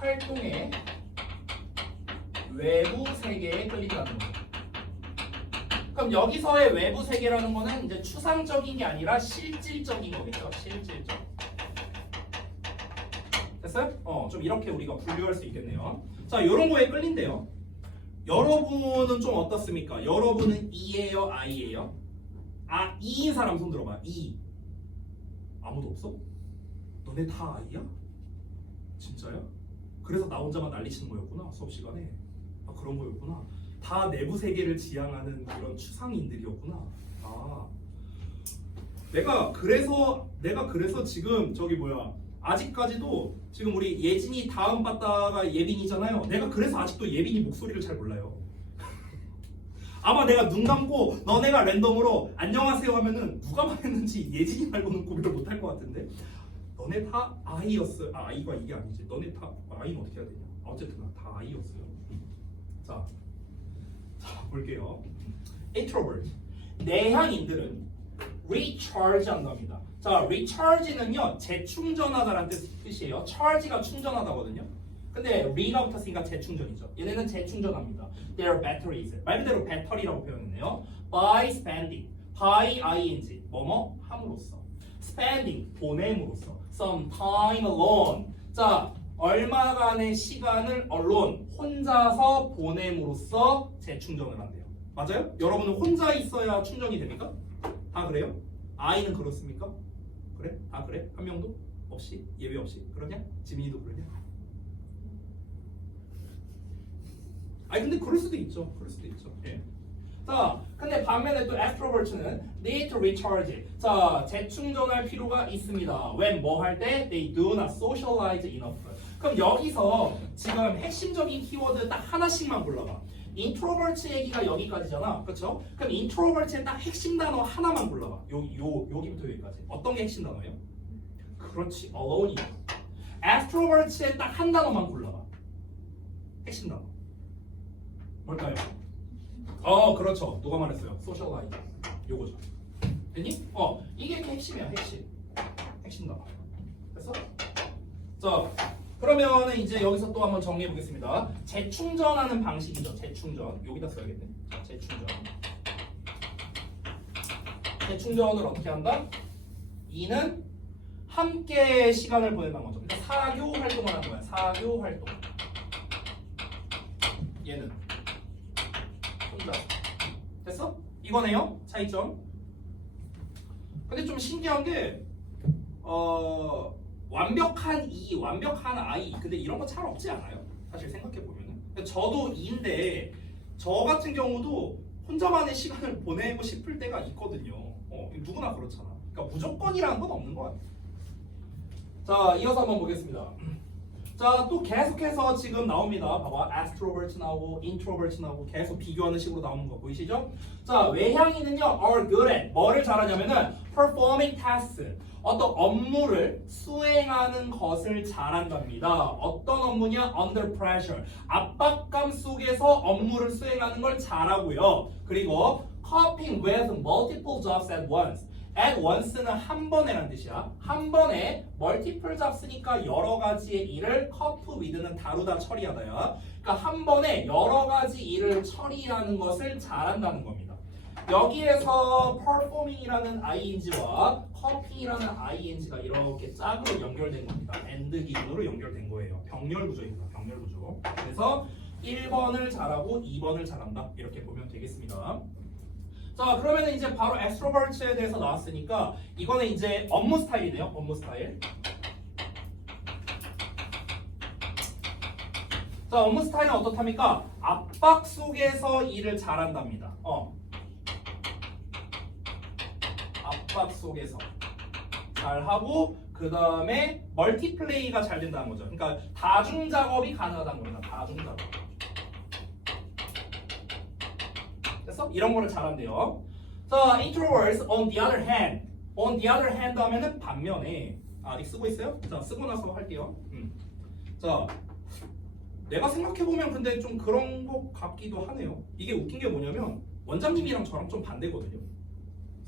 활동의 외부 세계에 끌린다는 거죠. 그럼 여기서의 외부 세계라는 거는 이제 추상적인 게 아니라 실질적인 거겠죠. 실질적. 됐어요? 좀 이렇게 우리가 분류할 수 있겠네요. 자, 이런 거에 끌린대요. 여러분은 좀 어떻습니까? 여러분은 E예요, I예요? 아, E인 사람 손 들어봐. E. 아무도 없어? 너네 다 I야? 진짜야? 그래서 나 혼자만 난리치는 거였구나, 수업 시간에. 아, 그런 거였구나. 다 내부 세계를 지향하는 그런 추상인들이었구나. 아, 내가 그래서 지금 저기 뭐야, 아직까지도 지금 우리 예진이 다음 봤다가 예빈이잖아요. 내가 그래서 아직도 예빈이 목소리를 잘 몰라요. 아마 내가 눈 감고 너네가 랜덤으로 안녕하세요 하면은 누가 말했는지 예진이 말고는 구별을 못할 것 같은데, 너네 다 I였어요. 아, I가 이게 아니지. 너네 다 I는 어떻게 해야 되냐. 어쨌든 다 I였어요. 자, 볼게요. introvert. 내향인들은 recharge 한답니다. 자, recharge는요, 재충전하다라는 뜻이에요. charge가 충전하다거든요. 근데 re가 붙었으니까 재충전이죠. 얘네는 재충전합니다. Their batteries. 말 그대로 배터리라고 표현했네요. By spending. by ing. 뭐뭐 함으로써. spending. 보냄으로써. Some time alone. 자, 얼마간의 시간을 alone. 혼자서 보냄으로써 재충전을 한대요. 맞아요? 여러분은 혼자 있어야 충전이 됩니까? 다 그래요? I는 그렇습니까? 그래? 다 그래? 한 명도? 없이? 예외 없이? 그러냐? 지민이도 그러냐? 아니 근데 그럴 수도 있죠. 그럴 수도 있죠. 예. 자, 근데 반면에 또 extrovert는 need to recharge. 자, 재충전할 필요가 있습니다. when 뭐 할 때? They do not socialize enough. 그럼 여기서 지금 핵심적인 키워드 딱 하나씩만 골라봐. introvert 얘기가 여기까지잖아. 그렇죠? 그럼 introvert의 딱 핵심 단어 하나만 골라봐. 여기부터 여기까지. 어떤 게 핵심 단어예요? 그렇지, alone이야. extrovert의 딱 한 단어만 골라봐. 핵심 단어. 뭘까요? 그렇죠. 누가 말했어요? socialize. 요거죠. 됐니? 이게 핵심이야, 핵심 단어. 됐어? 자, 그러면은 이제 여기서 또 한번 정리해 보겠습니다. 재충전하는 방식이죠. 재충전. 여기다 써야겠네. 자, 재충전을 어떻게 한다? 이는 함께 시간을 보낸다는 거죠. 그러니까 사교 활동을 하는 거야. 사교 활동. 얘는 혼자. 됐어? 이거네요. 차이점. 근데 좀 신기한 게 완벽한 E, 완벽한 I. 근데 이런 거 잘 없지 않아요? 사실 생각해 보면은. 저도 E인데 저 같은 경우도 혼자만의 시간을 보내고 싶을 때가 있거든요. 누구나 그렇잖아. 그러니까 무조건이라는 건 없는 것 같아요. 자, 이어서 한번 보겠습니다. 자, 또 계속해서 지금 나옵니다. 봐봐, extrovert 나오고 introvert 나오고 계속 비교하는 식으로 나오는 거 보이시죠? 자, 외향인은요, are good at 뭐를 잘하냐면은 performing tasks. 어떤 업무를 수행하는 것을 잘한답니다. 어떤 업무냐? Under pressure. 압박감 속에서 업무를 수행하는 걸 잘하고요. 그리고 coping with multiple jobs at once. at once는 한 번에란 뜻이야. 한 번에 multiple jobs니까 여러 가지의 일을 cope with는 다루다 처리하다야. 그러니까 한 번에 여러 가지 일을 처리하는 것을 잘한다는 겁니다. 여기에서 performing이라는 ing와 coping이라는 ing가 이렇게 짝으로 연결된 겁니다. and 기준으로 연결된 거예요. 병렬 구조입니다. 병렬 구조. 그래서 1번을 잘하고 2번을 잘한다. 이렇게 보면 되겠습니다. 자, 그러면 이제 바로 extrovert에 대해서 나왔으니까 이거는 이제 업무 스타일이네요. 업무 스타일. 자, 업무 스타일은 어떻답니까? 압박 속에서 일을 잘한답니다. 압박 속에서 잘하고 그 다음에 멀티플레이가 잘 된다는 거죠. 그러니까 다중 작업이 가능하다는 겁니다. 다중 작업. 그래서 이런 거를 잘한대요. 자, introverts on the other hand 하면은 반면에 아직 쓰고 있어요? 자, 쓰고 나서 할게요. 자, 내가 생각해보면 근데 좀 그런 것 같기도 하네요. 이게 웃긴 게 뭐냐면 원장님이랑 저랑 좀 반대거든요.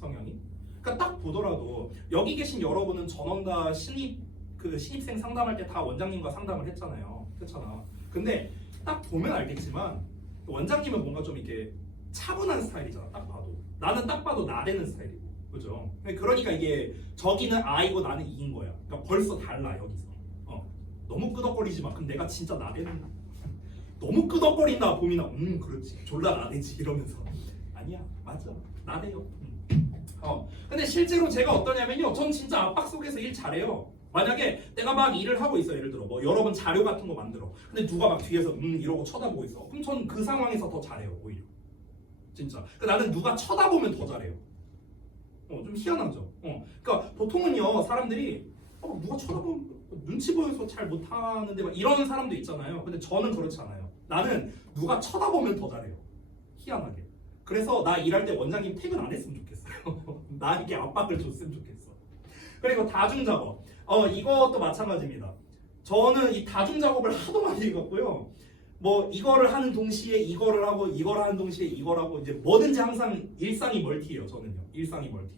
성향이. 그러니까 딱 보더라도 여기 계신 여러분은 전원과 신입생 상담할 때 다 원장님과 상담을 했잖아요. 그렇잖아. 근데 딱 보면 알겠지만 원장님은 뭔가 좀 이렇게 차분한 스타일이잖아. 딱 봐도. 나는 딱 봐도 나대는 스타일이고. 그죠? 그러니까 이게 저기는 I고 나는 E인 거야. 그러니까 벌써 달라 여기서. 너무 끄덕거리지 마. 그럼 내가 진짜 나대는 너무 끄덕거린다 보미나 그렇지. 졸라 나대지 이러면서. 아니야. 맞아. 나대요. 근데 실제로 제가 어떠냐면요. 전 진짜 압박 속에서 일 잘해요. 만약에 내가 막 일을 하고 있어. 예를 들어 뭐 여러 번 자료 같은 거 만들어. 근데 누가 막 뒤에서 이러고 쳐다보고 있어. 그럼 전 그 상황에서 더 잘해요. 오히려. 진짜. 그러니까 나는 누가 쳐다보면 더 잘해요. 좀 희한하죠. 그러니까 보통은요 사람들이 누가 쳐다보면 눈치 보여서 잘 못하는데 막 이런 사람도 있잖아요. 근데 저는 그렇지 않아요. 나는 누가 쳐다보면 더 잘해요. 희한하게. 그래서 나 일할 때 원장님 퇴근 안 했으면 좋겠어요. 나에게 압박을 줬으면 좋겠어. 그리고 다중 작업. 이것도 마찬가지입니다. 저는 이 다중 작업을 하도 많이 해갖고요. 뭐 이거를 하는 동시에 이거를 하고 이거를 하는 동시에 이걸 하고 이제 뭐든지 항상 일상이 멀티예요. 저는요. 일상이 멀티.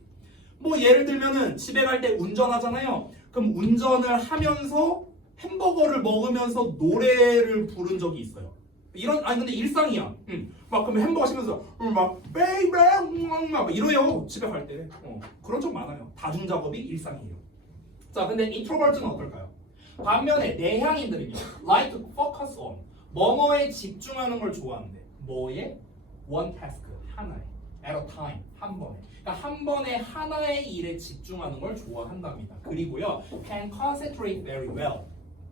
뭐 예를 들면은 집에 갈 때 운전하잖아요. 그럼 운전을 하면서 햄버거를 먹으면서 노래를 부른 적이 있어요. 아니 근데 일상이야. 막 그럼 햄버거 시면서 막 베이베 막 이래요. 집에 갈 때. 그런 적 많아요. 다중 작업이 일상이에요. 자, 근데 인트로버트는 어떨까요? 반면에 내향인들은요. like to focus on 뭐뭐에 집중하는 걸 좋아하는데 뭐에? one task 하나에 at a time 한 번에. 그러니까 한 번에 하나의 일에 집중하는 걸 좋아한답니다. 그리고요 can concentrate very well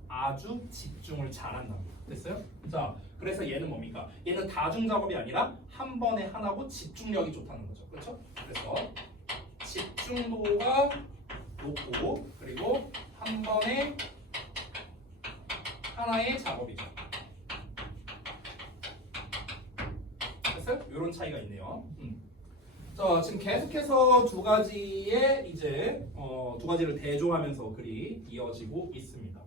아주 집중을 잘한답니다. 됐어요? 자, 그래서 얘는 뭡니까? 얘는 다중 작업이 아니라 한 번에 하나고 집중력이 좋다는 거죠. 그렇죠? 그래서 집중도가 높고 그리고 한 번에 하나의 작업이죠. 됐어요? 이런 차이가 있네요. 자, 지금 계속해서 두 가지의 이제 두 가지를 대조하면서 글이 이어지고 있습니다.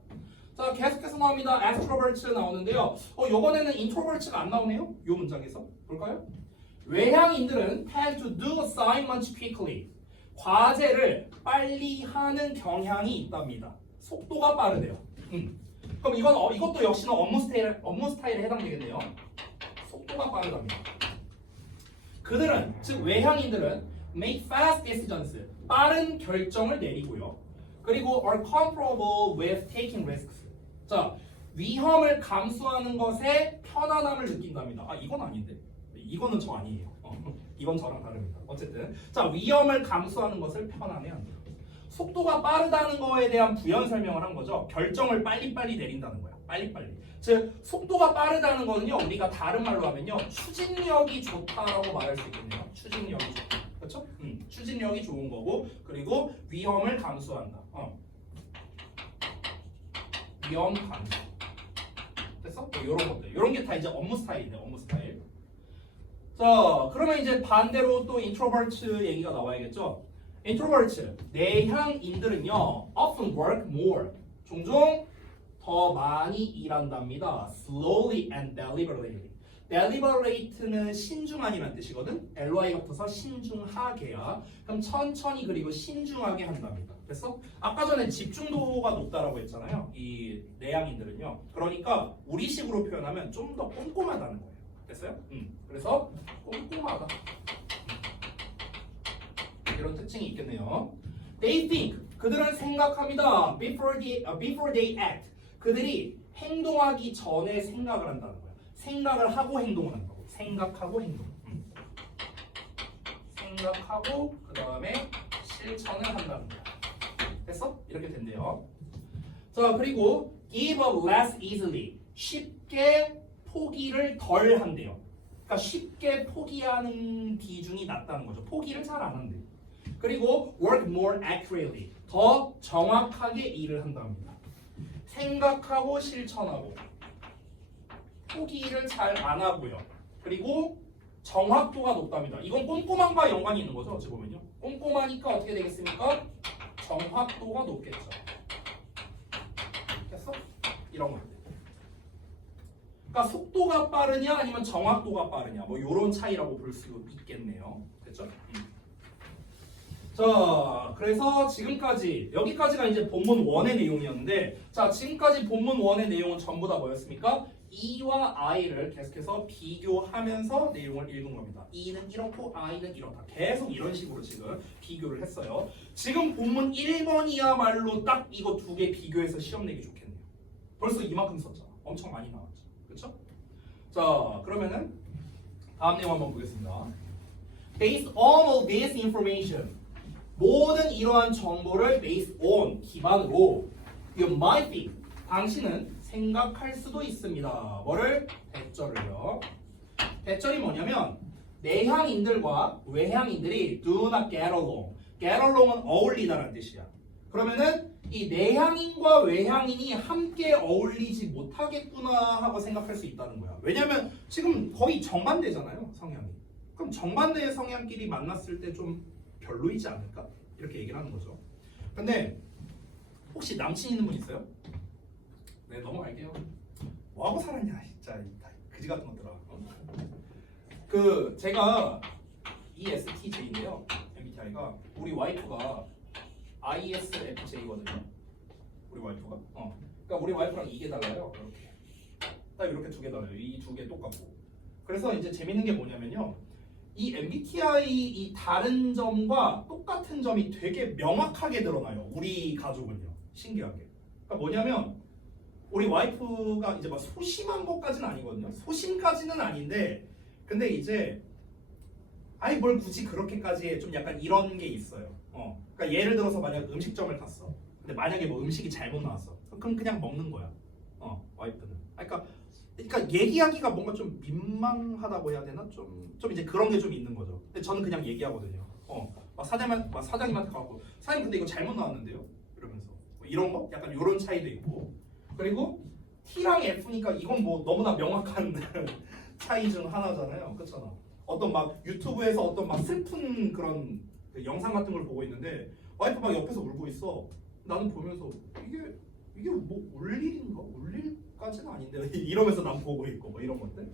자, 계속해서 나옵니다. extrovert 나오는데요. 이번에는 introvert가 안 나오네요. 이 문장에서 볼까요? 외향인들은 tend to do assignments quickly. 과제를 빨리 하는 경향이 있답니다. 속도가 빠르대요. 그럼 이것도 역시나 업무 스타일에 해당되겠네요. 속도가 빠르답니다. 그들은 즉 외향인들은 make fast decisions 빠른 결정을 내리고요. 그리고 are comfortable with taking risks. 자, 위험을 감수하는 것에 편안함을 느낀답니다. 이건 아닌데. 이거는 저 아니에요. 이건 저랑 다릅니다. 어쨌든 자, 위험을 감수하는 것을 편안해한다. 속도가 빠르다는 거에 대한 부연 설명을 한 거죠. 결정을 빨리빨리 내린다는 거야. 빨리빨리. 즉 속도가 빠르다는 거는요. 우리가 다른 말로 하면요. 추진력이 좋다라고 말할 수 있겠네요. 추진력이 좋다. 그렇죠? 추진력이 좋은 거고 그리고 위험을 감수한다. 위험 감수. 됐어? 이런 것들. 이런 게 다 이제 업무 스타일이네. 업무 스타일. 자, 그러면 이제 반대로 또 인트로버트 얘기가 나와야겠죠. 인트로버트, 내향인들은요, often work more, 종종 더 많이 일한답니다. slowly and deliberately. deliberate는 신중한이라는 뜻이거든. ly가 붙어서 신중하게야. 그럼 천천히 그리고 신중하게 한답니다. 그래서 아까 전에 집중도가 높다라고 했잖아요. 이 내향인들은요. 그러니까 우리식으로 표현하면 좀 더 꼼꼼하다는 거예요. 됐어요? 그래서 꼼꼼하다. 이런 특징이 있겠네요. They think. 그들은 생각합니다. Before they act. 그들이 행동하기 전에 생각을 한다는 거야. 생각을 하고 행동을 한다고. 생각하고 행동. 생각하고 그 다음에 실천을 한다는 거야. 됐어? 이렇게 된대요. 자, 그리고 give up less easily. 쉽게 포기를 덜 한대요. 그러니까 쉽게 포기하는 비중이 낮다는 거죠. 포기를 잘 안 한대요. 그리고 work more accurately. 더 정확하게 일을 한답니다. 생각하고 실천하고 포기를 잘 안 하고요. 그리고 정확도가 높답니다. 이건 꼼꼼함과 연관이 있는 거죠. 어찌 보면요. 꼼꼼하니까 어떻게 되겠습니까? 정확도가 높겠죠. 됐어? 이런 거. 그러니까 속도가 빠르냐 아니면 정확도가 빠르냐 뭐 이런 차이라고 볼 수 있겠네요. 됐죠? 자, 그래서 지금까지 여기까지가 이제 본문 1의 내용이었는데, 자, 지금까지 본문 1의 내용은 전부 다 뭐였습니까? E와 I를 계속해서 비교하면서 내용을 읽은 겁니다. E는 이렇고 I는 이렇다. 계속 이런 식으로 지금 비교를 했어요. 지금 본문 1번이야말로 딱 이거 두 개 비교해서 시험 내기 좋겠네요. 벌써 이만큼 썼잖아. 엄청 많이 나왔죠. 그렇죠? 자, 그러면은 다음 내용 한번 보겠습니다. Based on all this information. 모든 이러한 정보를 based on, 기반으로 you might think, 당신은 생각할 수도 있습니다. 뭐를? 대절을요. 대절이 뭐냐면 내향인들과 외향인들이 do not get along. get along은 어울리다라는 뜻이야. 그러면은 이 내향인과 외향인이 함께 어울리지 못하겠구나 하고 생각할 수 있다는 거야. 왜냐면 지금 거의 정반대잖아요, 성향이. 그럼 정반대의 성향끼리 만났을 때 좀 별로이지 않을까? 이렇게 얘기를 하는 거죠. 근데 혹시 남친 있는 분 있어요? 네, 넘어갈게요. 뭐하고 살았냐 진짜 그지 같은 것들아. 그 제가 ESTJ인데요. MBTI가 우리 와이프가 ISFJ거든요. 우리 와이프가. 그러니까 우리 와이프랑 이게 달라요. 이렇게 딱 이렇게 두 개 달라요. 이 두 개 똑같고. 그래서 이제 재밌는 게 뭐냐면요. 이 MBTI 이 다른 점과 똑같은 점이 되게 명확하게 드러나요. 우리 가족은요. 신기하게. 그러니까 뭐냐면 우리 와이프가 이제 막 소심한 것까지는 아니거든요. 소심까지는 아닌데 근데 이제 아니 뭘 굳이 그렇게까지 해. 좀 약간 이런 게 있어요. 그러니까 예를 들어서 만약 음식점을 갔어. 근데 만약에 뭐 음식이 잘못 나왔어. 그럼 그냥 먹는 거야. 와이프는. 그러니까 얘기하기가 뭔가 좀 민망하다고 해야 되나? 좀 이제 그런 게 좀 있는 거죠. 근데 저는 그냥 얘기하거든요. 막 사장님한테 가고 사장님 근데 이거 잘못 나왔는데요? 이러면서 뭐 이런 거? 약간 이런 차이도 있고. 그리고 T랑 F니까 이건 뭐 너무나 명확한 차이 중 하나잖아요. 그렇잖아. 어떤 막 유튜브에서 어떤 막 슬픈 그런 그 영상 같은 걸 보고 있는데 와이프 막 옆에서 울고 있어. 나는 보면서 이게 뭐 울 일인가? 울 일까지는 아닌데 이러면서 난 보고 있고 뭐 이런 것들.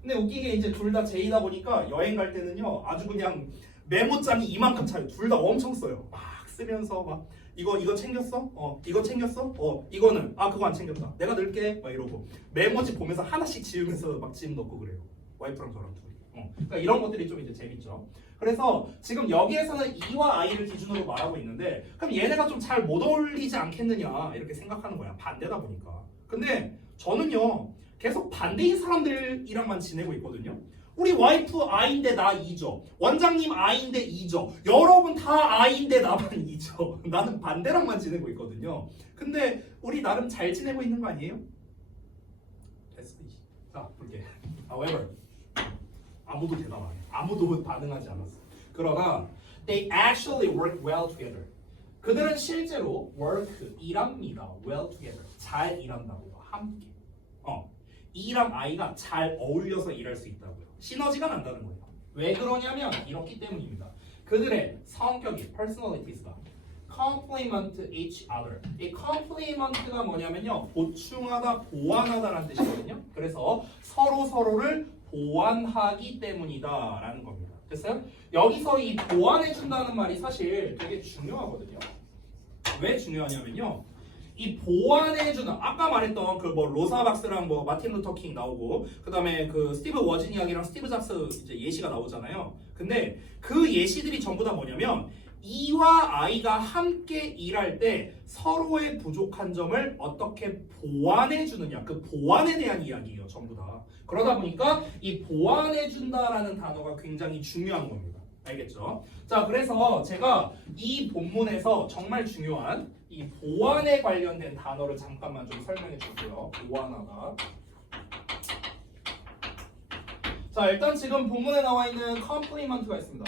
근데 웃기게 이제 둘 다 J다 보니까 여행 갈 때는요 아주 그냥 메모장이 이만큼 차요. 둘 다 엄청 써요. 막 쓰면서 막 이거 챙겼어? 이거 챙겼어? 이거는 그거 안 챙겼다. 내가 넣을게. 막 이러고 메모지 보면서 하나씩 지우면서 막 지금 넣고 그래요. 와이프랑 저랑 둘이. 그러니까 이런 것들이 좀 이제 재밌죠. 그래서 지금 여기에서는 E와 I를 기준으로 말하고 있는데 그럼 얘네가 좀 잘 못 어울리지 않겠느냐 이렇게 생각하는 거야. 반대다 보니까. 근데 저는요 계속 반대인 사람들이랑만 지내고 있거든요. 우리 와이프 I인데 나 E죠. 원장님 I인데 E죠. 여러분 다 I인데 나만 E죠. 나는 반대랑만 지내고 있거든요. 근데 우리 나름 잘 지내고 있는 거 아니에요? 됐어. 자 볼게. However 아무도 대답 안 해. 아무도 반응하지 않았어. 그러나 they actually work well together. 그들은 실제로 work 일합니다. well together. 잘 일한다고요. 함께. E랑 I가 잘 어울려서 일할 수 있다고요. 시너지가 난다는 거예요. 왜 그러냐면 이렇기 때문입니다. 그들의 성격이 personalities가 complement each other. 이 complement가 뭐냐면요. 보충하다, 보완하다라는 뜻이거든요. 그래서 서로를 보완하기 때문이다라는 겁니다. 됐어요? 여기서 이 보완해준다는 말이 사실 되게 중요하거든요. 왜 중요하냐면요. 이 보완해주는 아까 말했던 그 뭐 로사 박스랑 뭐 마틴 루터 킹 나오고 그다음에 그 스티브 워즈니악이랑 스티브 잡스 이제 예시가 나오잖아요. 근데 그 예시들이 전부 다 뭐냐면 E와 I가 함께 일할 때 서로의 부족한 점을 어떻게 보완해 주느냐 그 보완에 대한 이야기예요. 전부 다. 그러다 보니까 이 보완해 준다라는 단어가 굉장히 중요한 겁니다. 알겠죠? 자, 그래서 제가 이 본문에서 정말 중요한 이 보완에 관련된 단어를 잠깐만 좀 설명해 줄게요. 보완하다. 자, 일단 지금 본문에 나와 있는 컴플리먼트가 있습니다.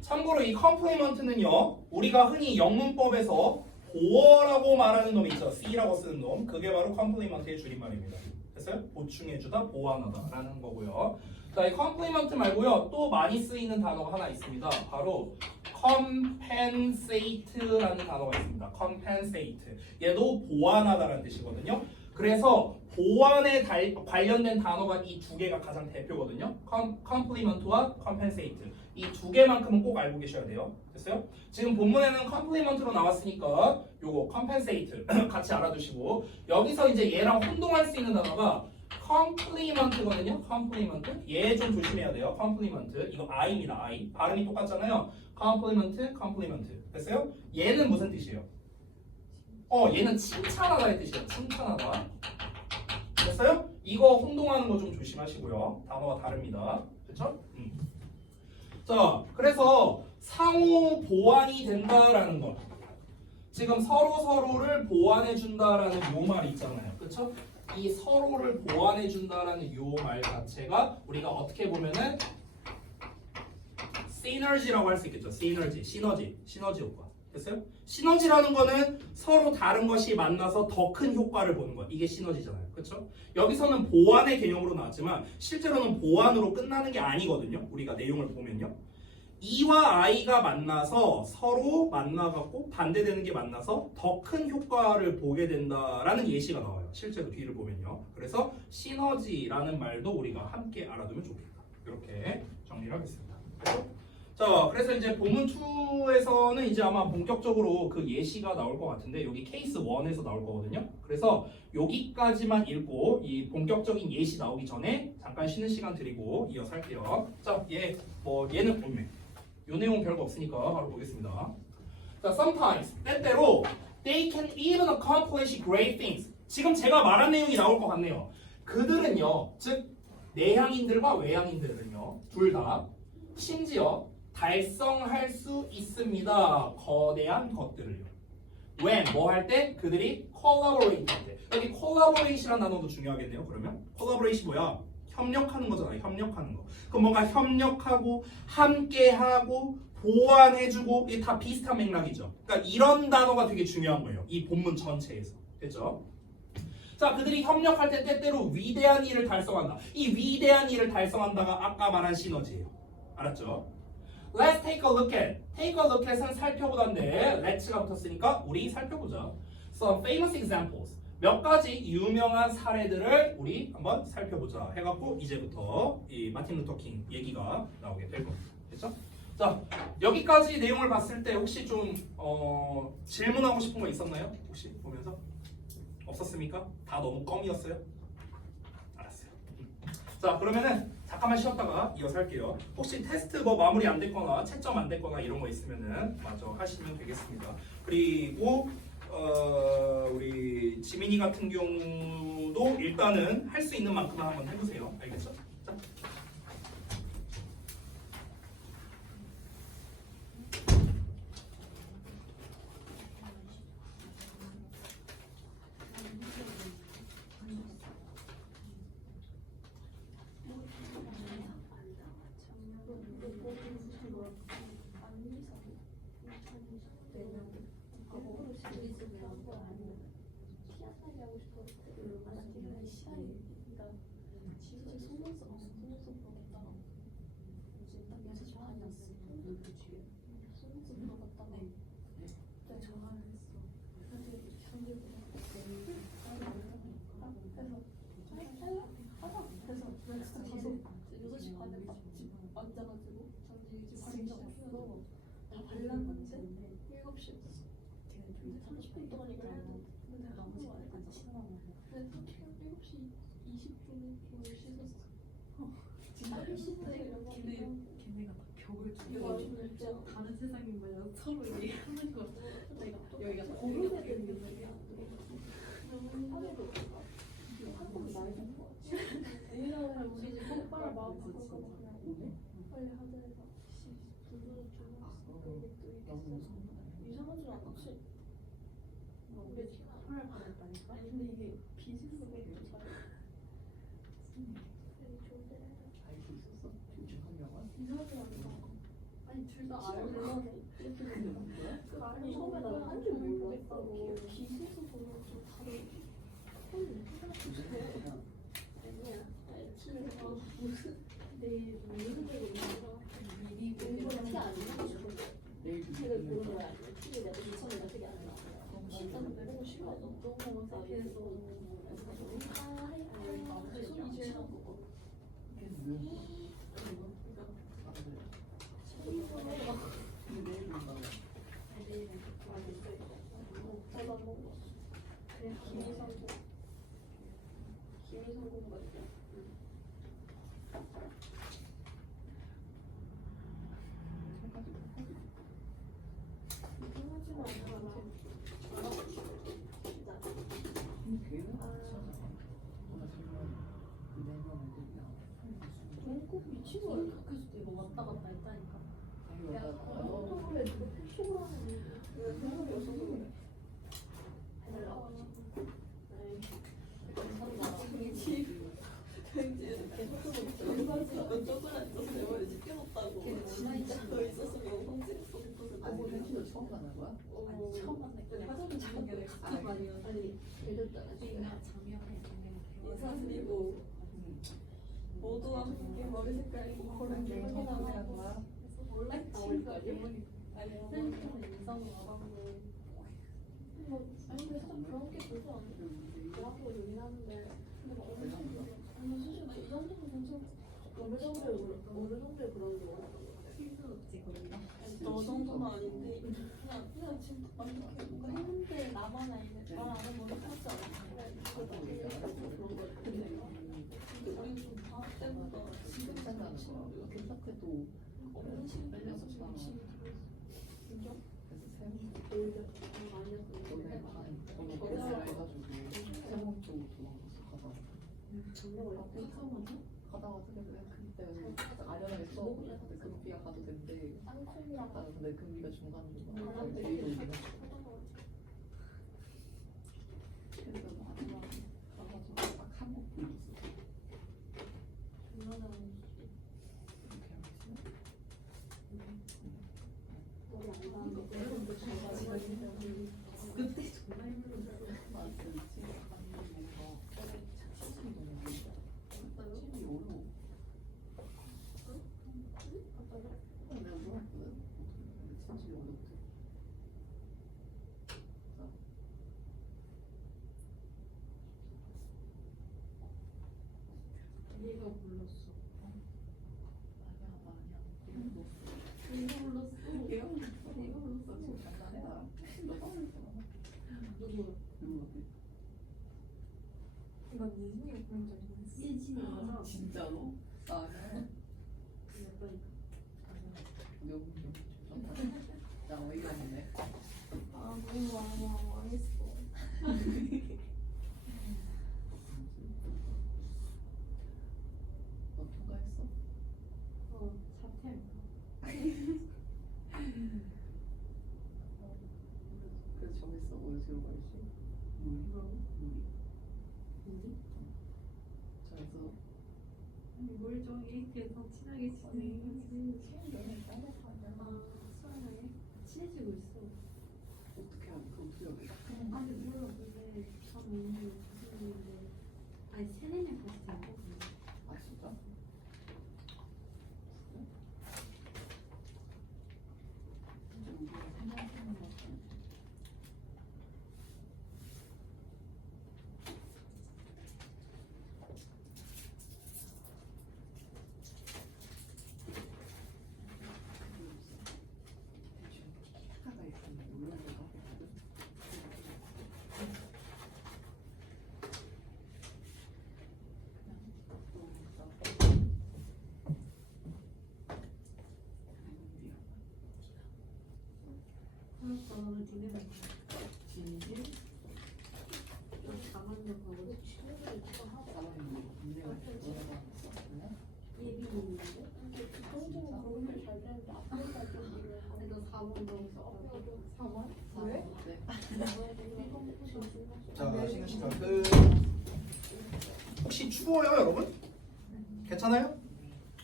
참고로 이 컴플리먼트는요, 우리가 흔히 영문법에서 보어라고 말하는 놈이 있죠. C라고 쓰는 놈. 그게 바로 컴플리먼트의 줄임말입니다. 됐어요? 보충해주다, 보완하다라는 거고요. 자, 이 컴플리먼트 말고요, 또 많이 쓰이는 단어가 하나 있습니다. 바로 compensate라는 단어가 있습니다. compensate. 얘도 보완하다라는 뜻이거든요. 그래서 보완에 관련된 단어가 이 두 개가 가장 대표거든요. complement와 compensate. 이 두 개만큼은 꼭 알고 계셔야 돼요. 됐어요? 지금 본문에는 complement로 나왔으니까 요거 compensate 같이 알아두시고 여기서 이제 얘랑 혼동할 수 있는 단어가 complement거든요. complement. 얘 좀 조심해야 돼요. complement. 이거 I입니다. I. 발음이 똑같잖아요. complement. 됐어요? 얘는 무슨 뜻이에요? 얘는 칭찬하다의 뜻이에요. 칭찬하다. 됐어요? 이거 혼동하는 거 좀 조심하시고요. 단어가 다릅니다. 그렇죠? 자, 그래서 상호 보완이 된다라는 거. 지금 서로를 보완해 준다라는 요 말 있잖아요. 그렇죠? 이 서로를 보완해 준다라는 요 말 자체가 우리가 어떻게 보면은 시너지라고 할 수 있겠죠. 시너지 효과. 됐어요? 시너지라는 거는 서로 다른 것이 만나서 더 큰 효과를 보는 거. 이게 시너지잖아요. 그렇죠? 여기서는 보완의 개념으로 나왔지만 실제로는 보완으로 끝나는 게 아니거든요. 우리가 내용을 보면요. E와 I가 만나서 서로 만나갖고 반대되는 게 만나서 더 큰 효과를 보게 된다라는 예시가 나와요. 실제로 뒤를 보면요. 그래서 시너지라는 말도 우리가 함께 알아두면 좋겠다. 이렇게 정리를 하겠습니다. 자, 그래서 이제 본문 2에서는 이제 아마 본격적으로 그 예시가 나올 것 같은데 여기 케이스 1에서 나올 거거든요. 그래서 여기까지만 읽고 이 본격적인 예시 나오기 전에 잠깐 쉬는 시간 드리고 이어서 할게요. 자, 얘는 본매. 요 내용 별거 없으니까 바로 보겠습니다. 자, sometimes 때때로 they can even accomplish great things. 지금 제가 말한 내용이 나올 것 같네요. 그들은요, 즉 내향인들과 외향인들은요, 둘 다 심지어 달성할 수 있습니다. 거대한 것들을요. when 뭐 할 때? 그들이 collaborate 할 때. 여기 collaborate이라는 단어도 중요하겠네요. 그러면 collaborate이 뭐야? 협력하는 거잖아요. 협력하는 거. 그럼 뭔가 협력하고 함께하고 보완해주고 이게 다 비슷한 맥락이죠. 그러니까 이런 단어가 되게 중요한 거예요. 이 본문 전체에서. 됐죠? 자, 그들이 협력할 때 때때로 위대한 일을 달성한다. 이 위대한 일을 달성한다가 아까 말한 시너지예요. 알았죠? Let's take a look at. Take a look at은 살펴보다인데 let's가 붙었으니까 우리 살펴보자. Some famous examples. 몇 가지 유명한 사례들을 우리 한번 살펴보자 해갖고 이제부터 이 마틴 루터 킹 얘기가 나오게 될 겁니다. 됐죠? 자, 여기까지 내용을 봤을 때 혹시 좀 질문하고 싶은 거 있었나요? 혹시 보면서? 없었습니까? 다 너무 껌이었어요? 알았어요. 자, 그러면은 잠깐만 쉬었다가 이어서 할게요. 혹시 테스트 뭐 마무리 안 됐거나 채점 안 됐거나 이런 거 있으면은 마저 하시면 되겠습니다. 그리고 우리 지민이 같은 경우도 일단은 할 수 있는 만큼만 한번 해보세요. 알겠죠? 자. 7시 30분 동안이니까 해야 돼. 근데 너무 많이 신나고. 근데 7시 20분에 좀 씻었어. 진짜 걔네가 다 벽을 이거 두고 진짜 다른 세상인 마냥 서로 얘기하는 거. 내가 여기가 다 고르게 되는 되는 거야. 하루도 한번 많이 잡은 거 같아. 왜냐면 우리 집 오빠랑 마음 바꾼 거 그냥 빨리 하자 해서 두두두 이게 또 이렇게 써서 이상한 줄 알았지? 우리 집 헐 받았다니까. 아니 근데 이게 비즈니스가 또 잘. 되게 좋은데 알고 있었어? 둘 중 한 명은? 이상한 줄 알았어. 아니 둘 다 알고 알고 그 아니 처음에 나는 한줄 몰랐다고 기세서 보면 좀 다른 아니야 아침에 무슨 내일 무슨 데로 미리 일본에 티 아니야? 내일 책을 보는 거야 아니면 티를 내가 2,000원 어떻게 안 나? 나는 내보고 싫어 너무 어색해서 손이 제일 아프고 근데 내일 온다고. 나도 안 먹었어 그냥 김이상고 맞죠? 이상하지는 않아 진짜 걔는 뭔가 정말 그네명 애들이랑 꼭 미친 거 아니야? 그래서 내가 왔다 갔다 했다니까. 그래 누가 패션을 하는 왜 생각이 없어서 그래 해달라고 나중에 집 왠지 계속 너 쪼그라져서 내 머리 찢겨졌다고 진짜 너 있었으면 성질했어 아니 당신도 처음 만난 거야? 아니 처음 만날 때 화장실 작년에 갑자기 많이 아니 되셨잖아 지금 작년에 인사드리고 모두 함께 머리 색깔이고 그런 게 확인하고 원래 나올걸요? 아니 셀프는 인성이 와가지고 아니 근데 살짝 그런 게 좋지 않아? 대학교 여긴 하는데 근데 막 엄청 아니 사실 이 정도면 괜찮 어느 정도의 그런 거 필수없지 거기가. 너 정도는 아닌데 그냥 진짜 완벽히 뭔가 했는데 나만 아니면 말안 하면 못하지 않아? 그래 그런 거 근데 우리는 좀 방학 때보다 지금 괜찮다는 거야. 괜찮게도 없는 시간 빨려서 지금 열심히 들어있어 진짜? 그래서 세몽 오히려 아니야 너네 반 번호 변화를 해가지고 세몽 쪽으로 도망갔어 가다가. 가다가 그래 그때 아련하게 써보는데 금비가 가도 된대. 쌍둥이랑 나는 근데 금비가 중간중간 제일 오면 그래서 마지막 가가지고 딱 한 곡 불렀어. 장난하는 이렇게 하면서 머리 안 나는데 그때 정말 힘들었어. 나한테 지금 가는 거 착시심이 너무 착시심이 어려워. 내가 물어봤거든. 근데 진짜 어렵대. 얘가 불렀어. 아니야 나 아니야. 이거 얘가 불렀어. 얘가 불렀어. 지금 장난해 나랑. 너 떠들잖아. 누구? 누구? 이건 예진이가 부른 줄 알았어. 예진이가. 진짜로? 나는 약간 명분 나 어이가 없네. 아 너무 망했어 너 통과했어? 사퇴할까? 그래서 정했어. 어디로 갈지? 우리 정해서 아니 뭘 정해? 이렇게 더 친하게 지내야지. 아 수아랑 친해지고 있어. 어떻게 어떻게 하게? 아니 몰라 근데 참 민규 교수님인데 아니 세네 명 같이 자고 아 진짜? 진짜 우리가 생각하는 것같 그러니까 나는 니네가 진실? 여기 가만히 가고 친구들이 그거 하고 나는 문제가 뭐라고 했어? 예비 있는데. 근데 그동생은 그런 잘 되는데 앞에까지 일을 하고 너 4번 넣었어. 4번? 왜? 네. 자, 쉬는 시간 끝. 혹시 추워요, 여러분? 괜찮아요?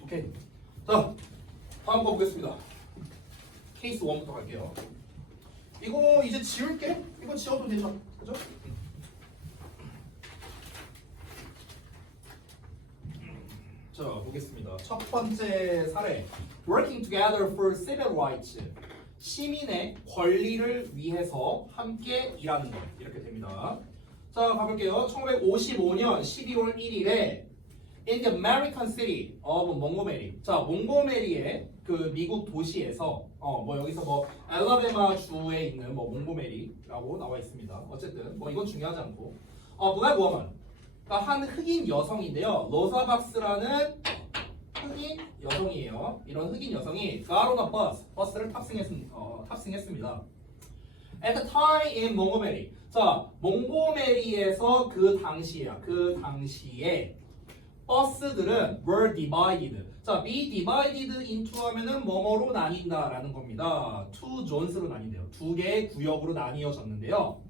오케이. 자, 다음 거 보겠습니다. 케이스 1부터 갈게요. 이거 이제 지울게. 이거 지워도 되죠? 그죠? 자, 보겠습니다. 첫 번째 사례. Working together for civil rights. 시민의 권리를 위해서 함께 일하는 것. 이렇게 됩니다. 자, 가볼게요. 1955년 12월 1일에 In the American city of Montgomery. 자, 몽고메리의 그 미국 도시에서 여기서 뭐 알라바마 주에 있는 뭐 몽고메리라고 나와 있습니다. 어쨌든 뭐 이건 중요하지 않고 black woman. 그러니까 한 흑인 여성인데요. 로사 박스라는 흑인 여성이에요. 이런 흑인 여성이 got on a bus, 버스를 탑승했습니다. At the time in Montgomery. 자, 몽고메리에서 그 당시에 버스들은 were divided. 자, be divided into 하면은 뭐뭐로 나뉜다라는 겁니다. two zones로 나뉜대요. 두 개의 구역으로 나뉘어졌는데요.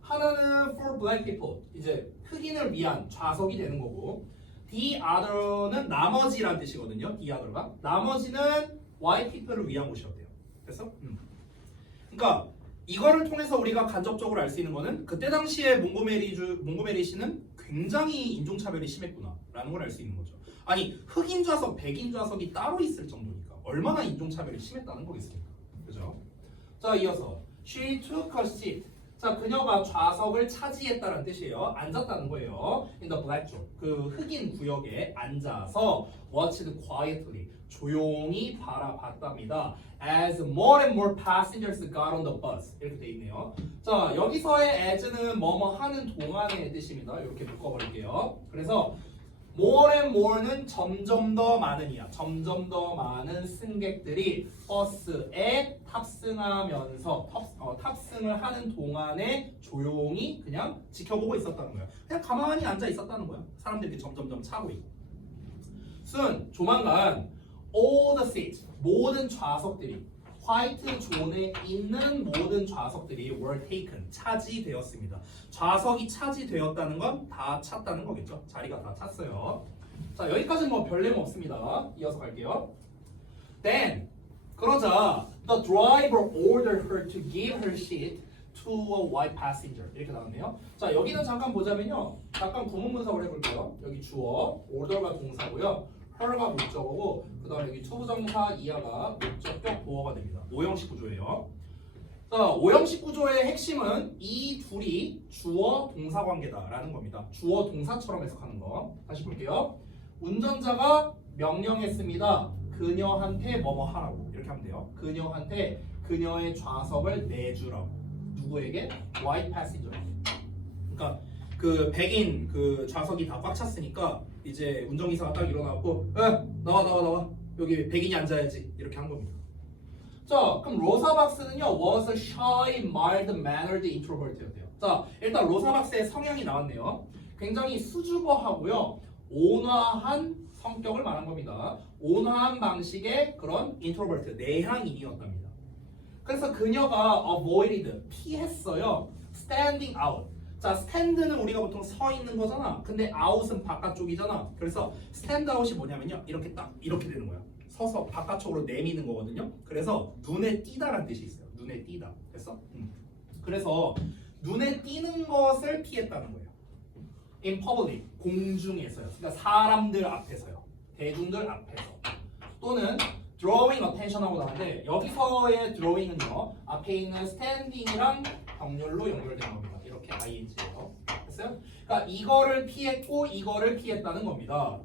하나는 for black people. 이제 흑인을 위한 좌석이 되는 거고, the other는 나머지란 뜻이거든요. the other가. 나머지는 white people을 위한 곳이었대요. 됐어? 그러니까 이거를 통해서 우리가 간접적으로 알 수 있는 거는 그때 당시에 몽고메리시는 굉장히 인종차별이 심했구나라는 걸 알 수 있는 거죠. 아니 흑인 좌석, 백인 좌석이 따로 있을 정도니까 얼마나 인종차별이 심했다는 거겠습니까? 그죠? 자, 이어서 she took a seat. 자, 그녀가 좌석을 차지했다는 뜻이에요. 앉았다는 거예요. In the black zone. 그 흑인 구역에 앉아서 watched quietly. 조용히 바라봤답니다. As more and more passengers got on the bus. 이렇게 돼 있네요. 자, 여기서의 as는 뭐뭐 하는 동안의 뜻입니다. 이렇게 묶어버릴게요. 그래서 more and more는 점점 더 많은이야. 점점 더 많은 승객들이 버스에 탑승하면서 탑승을 하는 동안에 조용히 그냥 지켜보고 있었다는 거야. 그냥 가만히 앉아 있었다는 거야. 사람들이 점점점 차고 있고. soon 조만간 all the seats 모든 좌석들이 화이트 존에 있는 모든 좌석들이 were taken 차지되었습니다. 좌석이 차지되었다는 건 다 찼다는 거겠죠. 자리가 다 찼어요. 자, 여기까지는 뭐 별내용 없습니다. 이어서 갈게요. Then 그러자 the driver ordered her to give her seat to a white passenger 이렇게 나왔네요. 자, 여기는 잠깐 보자면요. 잠깐 구문 분석을 해볼게요. 여기 주어, order가 동사고요. her가 목적어고 그 다음에 여기 투부정사 이하가 목적격 보어가 됩니다. 오형식 구조예요. 자, 오형식 구조의 핵심은 이 둘이 주어 동사 관계다라는 겁니다. 주어 동사처럼 해석하는 거. 다시 볼게요. 운전자가 명령했습니다. 그녀한테 뭐뭐 하라고 이렇게 하면 돼요. 그녀한테 그녀의 좌석을 내주라고. 누구에게? white passenger. 그러니까 그 백인 그 좌석이 다 꽉 찼으니까 이제 운전기사가 딱 일어나고 나와 여기 백인이 앉아야지 이렇게 한 겁니다. 자, 그럼 로사 박스는요 was a shy, mild-mannered introvert였대요. 자, 일단 로사 박스의 성향이 나왔네요. 굉장히 수줍어하고요 온화한 성격을 말한 겁니다. 온화한 방식의 그런 introvert, 내향인이었답니다. 그래서 그녀가 avoided, 피했어요. standing out. 자, 스탠드는 우리가 보통 서 있는 거잖아. 근데 out은 바깥쪽이잖아. 그래서 스탠드 아웃이 뭐냐면요. 이렇게 딱 이렇게 되는 거야. 서서 바깥쪽으로 내미는 거거든요. 그래서 눈에 띄다라는 뜻이 있어요. 눈에 띄다. 됐어? 그래서 눈에 띄는 것을 피했다는 거예요. In public, 공중에서요. 그러니까 사람들 앞에서요. 대중들 앞에서. 또는 drawing attention하고 나오는데 여기서의 drawing은요. 앞에 있는 standing이랑 병렬로 연결된 겁니다. 이렇게 ing예요. 됐어요? 그러니까 이거를 피했고 이거를 피했다는 겁니다.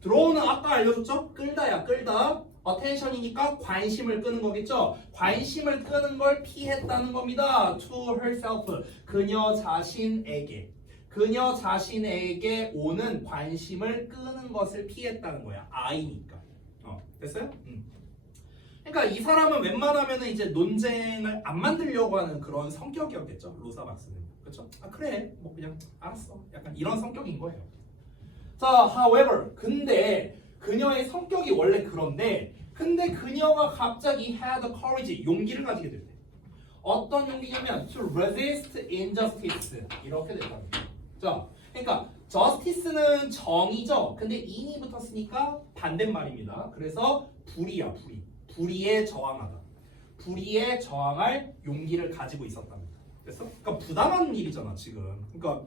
draw는 아까 알려줬죠? 끌다야, 끌다. attention이니까 관심을 끄는 거겠죠? 관심을 끄는 걸 피했다는 겁니다. to herself, 그녀 자신에게. 그녀 자신에게 오는 관심을 끄는 것을 피했다는 거야. I니까. 됐어요? 그러니까 이 사람은 웬만하면 이제 논쟁을 안 만들려고 하는 그런 성격이었겠죠. 로사 박스는. 그렇죠? 아 그래 뭐 그냥 알았어. 약간 이런 성격인 거예요. 자, however, 근데 그녀의 성격이 원래 그런데 근데 그녀가 갑자기 had the courage, 용기를 가지게 됐대. 어떤 용기냐면 to resist injustice 이렇게 됐다는 거예요. 자, 그러니까 justice는 정의죠. 근데 in이 붙었으니까 반대말입니다. 그래서 불의야, 불의. 불의에 저항하다. 불의에 저항할 용기를 가지고 있었답니다. 그래서 그러니까 부당한 일이잖아 지금. 그러니까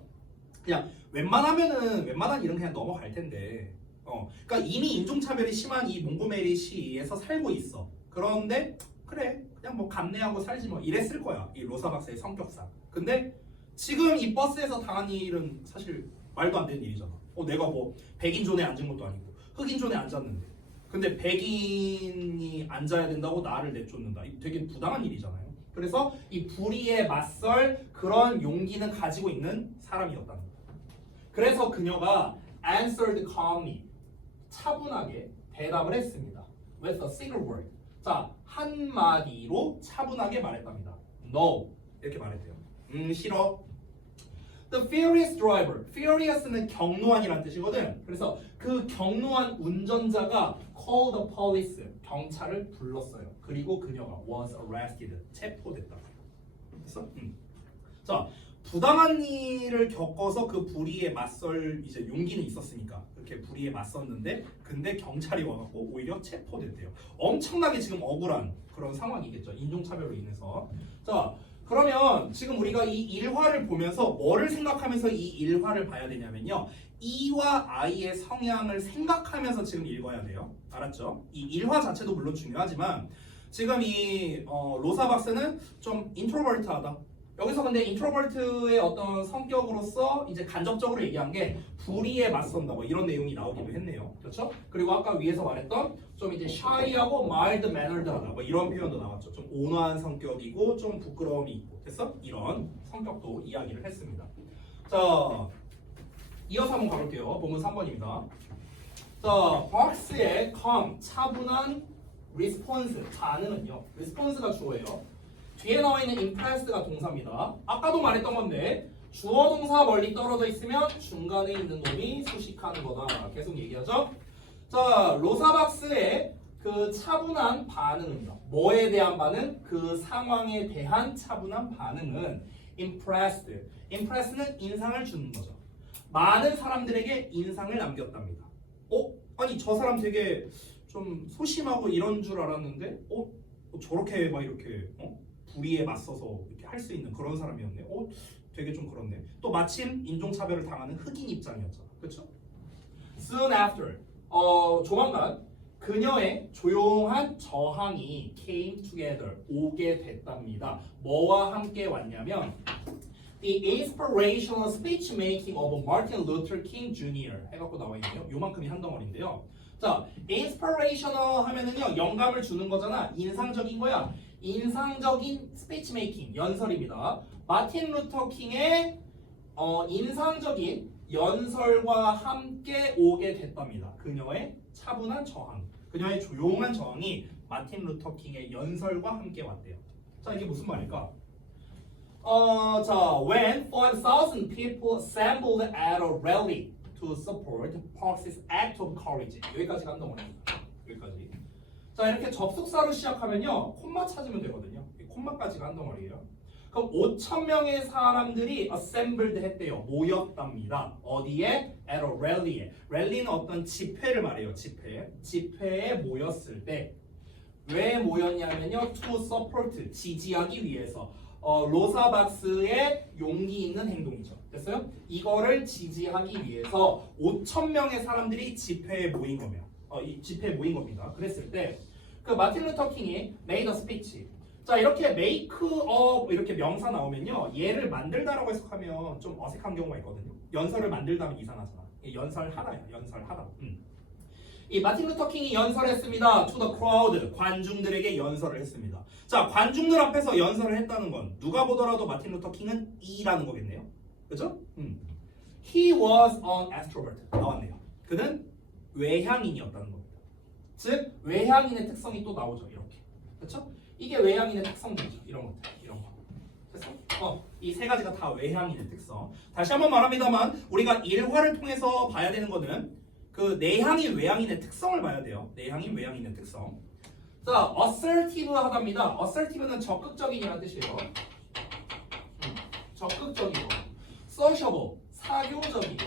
그냥 웬만한 일은 그냥 넘어갈 텐데. 그러니까 이미 인종차별이 심한 이 몽고메리 시에서 살고 있어. 그런데 그래 그냥 뭐 감내하고 살지 뭐 이랬을 거야 이 로사 박사의 성격상. 근데 지금 이 버스에서 당한 일은 사실 말도 안 되는 일이잖아. 내가 뭐 백인존에 앉은 것도 아니고 흑인존에 앉았는데 근데 백인이 앉아야 된다고 나를 내쫓는다. 이거 되게 부당한 일이잖아요. 그래서 이 불의에 맞설 그런 용기는 가지고 있는 사람이었다는 거예요. 그래서 그녀가 answered calmly, 차분하게 대답을 했습니다. with a single word. 자, 한마디로 차분하게 말했답니다. No, 이렇게 말했대요. 싫어. The furious driver, furious는 경노한이라는 뜻이거든. 그래서 그 경노한 운전자가 called the police, 경찰을 불렀어요. 그리고 그녀가 was arrested, 체포됐다. 그래서 자, 부당한 일을 겪어서 그 불의에 맞설 이제 용기는 있었으니까 그렇게 불의에 맞섰는데 근데 경찰이 와갖고 오히려 체포됐대요. 엄청나게 지금 억울한 그런 상황이겠죠. 인종차별로 인해서. 자, 그러면 지금 우리가 이 일화를 보면서 뭐를 생각하면서 이 일화를 봐야 되냐면요. E와 I의 성향을 생각하면서 지금 읽어야 돼요. 알았죠? 이 일화 자체도 물론 중요하지만 지금 이 로사 박사는 좀 인트로버트하다. 여기서 근데 인트로버트의 어떤 성격으로서 이제 간접적으로 얘기한 게 불의에 맞선다 뭐 이런 내용이 나오기도 했네요. 그렇죠? 그리고 아까 위에서 말했던 좀 이제 shy하고 mild mannered하다 뭐 이런 표현도 나왔죠. 좀 온화한 성격이고 좀 부끄러움이 있고 됐어? 이런 성격도 이야기를 했습니다. 자, 이어서 한번 가볼게요. 본문 3번입니다. 자, 박스의 calm, 차분한 response, 반응은요. response가 주어예요. 뒤에 나와 있는 impressed가 동사입니다. 아까도 말했던 건데 주어 동사 멀리 떨어져 있으면 중간에 있는 놈이 수식하는 거다. 계속 얘기하죠. 자, 로사박스의 그 차분한 반응입니다. 뭐에 대한 반응? 그 상황에 대한 차분한 반응은 impressed. impress는 인상을 주는 거죠. 많은 사람들에게 인상을 남겼답니다. 아니 저 사람 되게 좀 소심하고 이런 줄 알았는데 저렇게 막 이렇게 불의에 맞서서 이렇게 할 수 있는 그런 사람이었네. 되게 좀 그렇네. 또 마침 인종차별을 당하는 흑인 입장이었잖아. 그렇죠? Soon after, 조만간 그녀의 조용한 저항이 came together, 오게 됐답니다. 뭐와 함께 왔냐면 The inspirational speech making of Martin Luther King Jr. 해갖고 나와 있네요. 요만큼이 한 덩어리인데요. 자, inspirational 하면은요 영감을 주는 거잖아. 인상적인 거야. 인상적인 스피치 메이킹 연설입니다. 마틴 루터 킹의 인상적인 연설과 함께 오게 됐답니다. 그녀의 차분한 저항, 그녀의 조용한 저항이 마틴 루터 킹의 연설과 함께 왔대요. 자, 이게 무슨 말일까? 자, when 5,000 people assembled at a rally to support Parks's act of courage. 여기까지 간단 말입니다. 여기까지. 자, 이렇게 접속사로 시작하면요 콤마 찾으면 되거든요. 콤마까지가 한 덩어리예요. 그럼 5,000명의 사람들이 assembled 했대요. 모였답니다. 어디에? at a rally에. rally는 어떤 집회를 말해요. 집회에 모였을 때 왜 모였냐면요 to support, 지지하기 위해서. 로사 박스의 용기 있는 행동이죠. 됐어요? 이거를 지지하기 위해서 5,000명의 사람들이 집회에 모인 거면 이 집회에 모인 겁니다. 그랬을 때 그 마틴 루터 킹이 made a speech. 자, 이렇게 make up 이렇게 명사 나오면요 얘를 만들다라고 해석하면 좀 어색한 경우가 있거든요. 연설을 만들다면 이상하잖아. 연설하다야. 연설하다. 이 마틴 루터 킹이 연설했습니다. To the crowd, 관중들에게 연설을 했습니다. 자, 관중들 앞에서 연설을 했다는 건 누가 보더라도 마틴 루터 킹은 E라는 거겠네요. 그죠? He was an extrovert. 나왔네요. 그는 외향인이었다는 겁니다. 즉 외향인의 특성이 또 나오죠. 이렇게 그렇죠? 이게 외향인의 특성들이죠. 이런 것들, 이런 거. 됐어? 이 세 가지가 다 외향인의 특성. 다시 한번 말합니다만 우리가 일화를 통해서 봐야 되는 거는 그 내향인 외향인의 특성을 봐야 돼요. 내향인 외향인의 특성. 자, assertive 하답니다. assertive는 적극적인이라는 뜻이에요. 적극적이고, sociable, 사교적이고,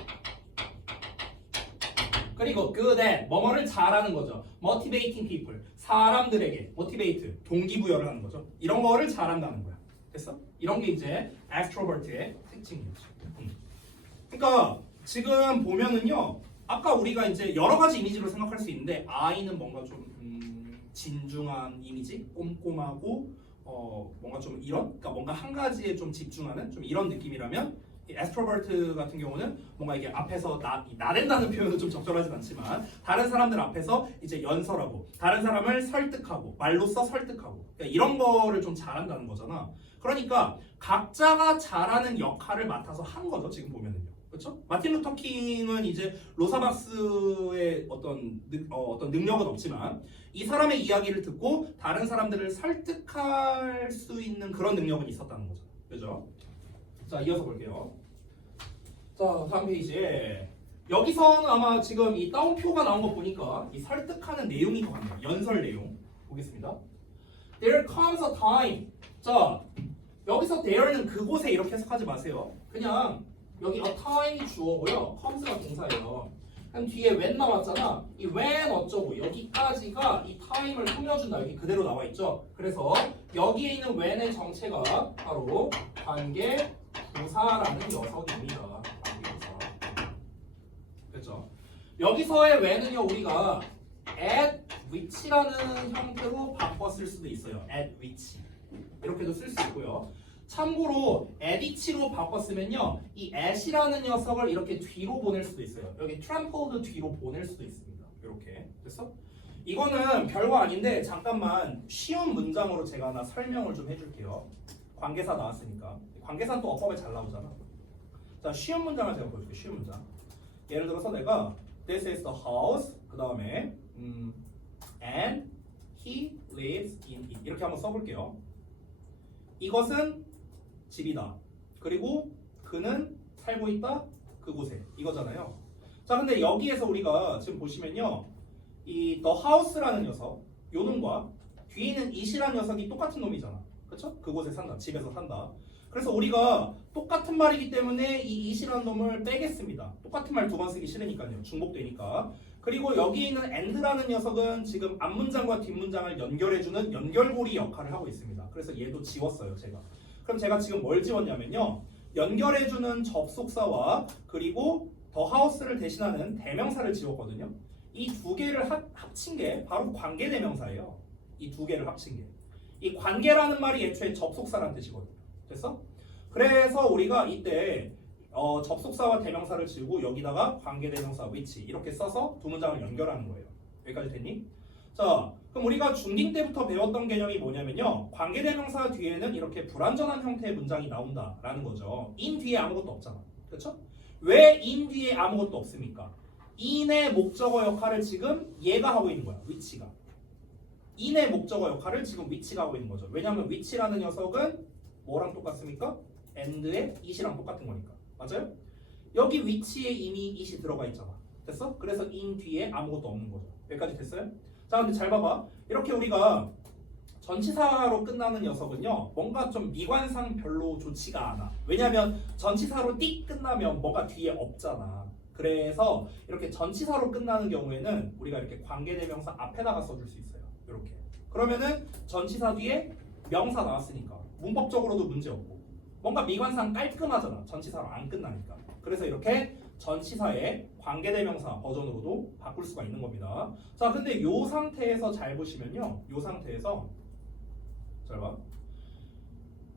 그리고 good at, 뭐뭐를 잘하는 거죠. motivating people, 사람들에게 motivate, 동기부여를 하는 거죠. 이런 거를 잘한다는 거야. 됐어? 이런 게 이제 extrovert의 특징이죠. 그러니까 지금 보면은요, 아까 우리가 이제 여러 가지 이미지로 생각할 수 있는데 I는 뭔가 좀 진중한 이미지, 꼼꼼하고 뭔가 좀 이런, 그러니까 뭔가 한 가지에 좀 집중하는 좀 이런 느낌이라면 이 extrovert 같은 경우는 뭔가 이게 앞에서 나댄다는 표현은 좀 적절하진 않지만 다른 사람들 앞에서 이제 연설하고 다른 사람을 설득하고 말로써 설득하고 그러니까 이런 거를 좀 잘한다는 거잖아. 그러니까 각자가 잘하는 역할을 맡아서 한 거죠. 지금 보면은요. 그렇죠? 마틴 루터 킹은 이제 로사 박스의 어떤 능력은 없지만 이 사람의 이야기를 듣고 다른 사람들을 설득할 수 있는 그런 능력은 있었다는 거죠. 그죠? 자, 이어서 볼게요. 자, 다음 페이지에 여기서는 아마 지금 이 따옴표가 나온 거 보니까 이 설득하는 내용인 것 같네요. 연설 내용 보겠습니다. There comes a time. 자, 여기서 there는 그곳에 이렇게 해석하지 마세요. 그냥 여기 a time이 주어고요. comes가 동사예요. 그럼 뒤에 when 나왔잖아. 이 when 어쩌고 여기까지가 이 time을 꾸며준다. 여기 그대로 나와 있죠. 그래서 여기에 있는 when의 정체가 바로 관계 부사라는 녀석입니다. 관계부사. 그렇죠? 여기서의 when은요 우리가 at which라는 형태로 바꿨을 수도 있어요. at which 이렇게도 쓸 수 있고요. 참고로 at이로 바꿨으면요 이 at이라는 녀석을 이렇게 뒤로 보낼 수도 있어요. 여기 trampled 뒤로 보낼 수도 있습니다. 이렇게 됐어? 이거는 별거 아닌데 잠깐만 쉬운 문장으로 제가 하나 설명을 좀 해줄게요. 관계사 나왔으니까 관계사는 또 어법에 잘 나오잖아. 자, 쉬운 문장을 제가 보여줄게요. 쉬운 문장. 예를 들어서 내가 This is the house 그 다음에 and he lives in it 이렇게 한번 써볼게요. 이것은 집이다. 그리고 그는 살고 있다. 그곳에 이거잖아요. 자, 근데 여기에서 우리가 지금 보시면요, 이 the house라는 녀석, 요 놈과 뒤에 있는 it이라는 녀석이 똑같은 놈이잖아. 그렇죠? 그곳에 산다. 집에서 산다. 그래서 우리가 똑같은 말이기 때문에 이 it이라는 놈을 빼겠습니다. 똑같은 말 두 번 쓰기 싫으니까요. 중복되니까. 그리고 여기 있는 and라는 녀석은 지금 앞문장과 뒷문장을 연결해주는 연결고리 역할을 하고 있습니다. 그래서 얘도 지웠어요, 제가. 그럼 제가 지금 뭘 지웠냐면요, 연결해주는 접속사와 그리고 the house를 대신하는 대명사를 지웠거든요. 이 두 개를 합친 게 바로 관계대명사예요. 이 두 개를 합친 게. 이 관계라는 말이 애초에 접속사라는 뜻이거든요. 됐어? 그래서 우리가 이때 접속사와 대명사를 지우고 여기다가 관계대명사 which 이렇게 써서 두 문장을 연결하는 거예요. 여기까지 됐니? 자, 그럼 우리가 중딩 때부터 배웠던 개념이 뭐냐면요, 관계대명사 뒤에는 이렇게 불완전한 형태의 문장이 나온다라는 거죠. in 뒤에 아무것도 없잖아. 그렇죠? 왜 in 뒤에 아무것도 없습니까? in의 목적어 역할을 지금 얘가 하고 있는 거야. which가. in의 목적어 역할을 지금 which가 하고 있는 거죠. 왜냐하면 which라는 녀석은 뭐랑 똑같습니까? and의 it이랑 똑같은 거니까. 맞아요? 여기 which에 이미 it이 들어가 있잖아. 됐어? 그래서 in 뒤에 아무것도 없는 거죠. 여기까지 됐어요? 자, 근데 잘 봐봐. 이렇게 우리가 전치사로 끝나는 녀석은요, 뭔가 좀 미관상 별로 좋지가 않아. 왜냐면 전치사로 띡 끝나면 뭐가 뒤에 없잖아. 그래서 이렇게 전치사로 끝나는 경우에는 우리가 이렇게 관계대명사 앞에다가 써줄 수 있어요. 이렇게. 그러면은 전치사 뒤에 명사 나왔으니까 문법적으로도 문제 없고 뭔가 미관상 깔끔하잖아. 전치사로 안 끝나니까. 그래서 이렇게 전치사의 관계대명사 버전으로도 바꿀 수가 있는 겁니다. 자, 근데 요 상태에서 잘 보시면요, 요 상태에서 잘 봐.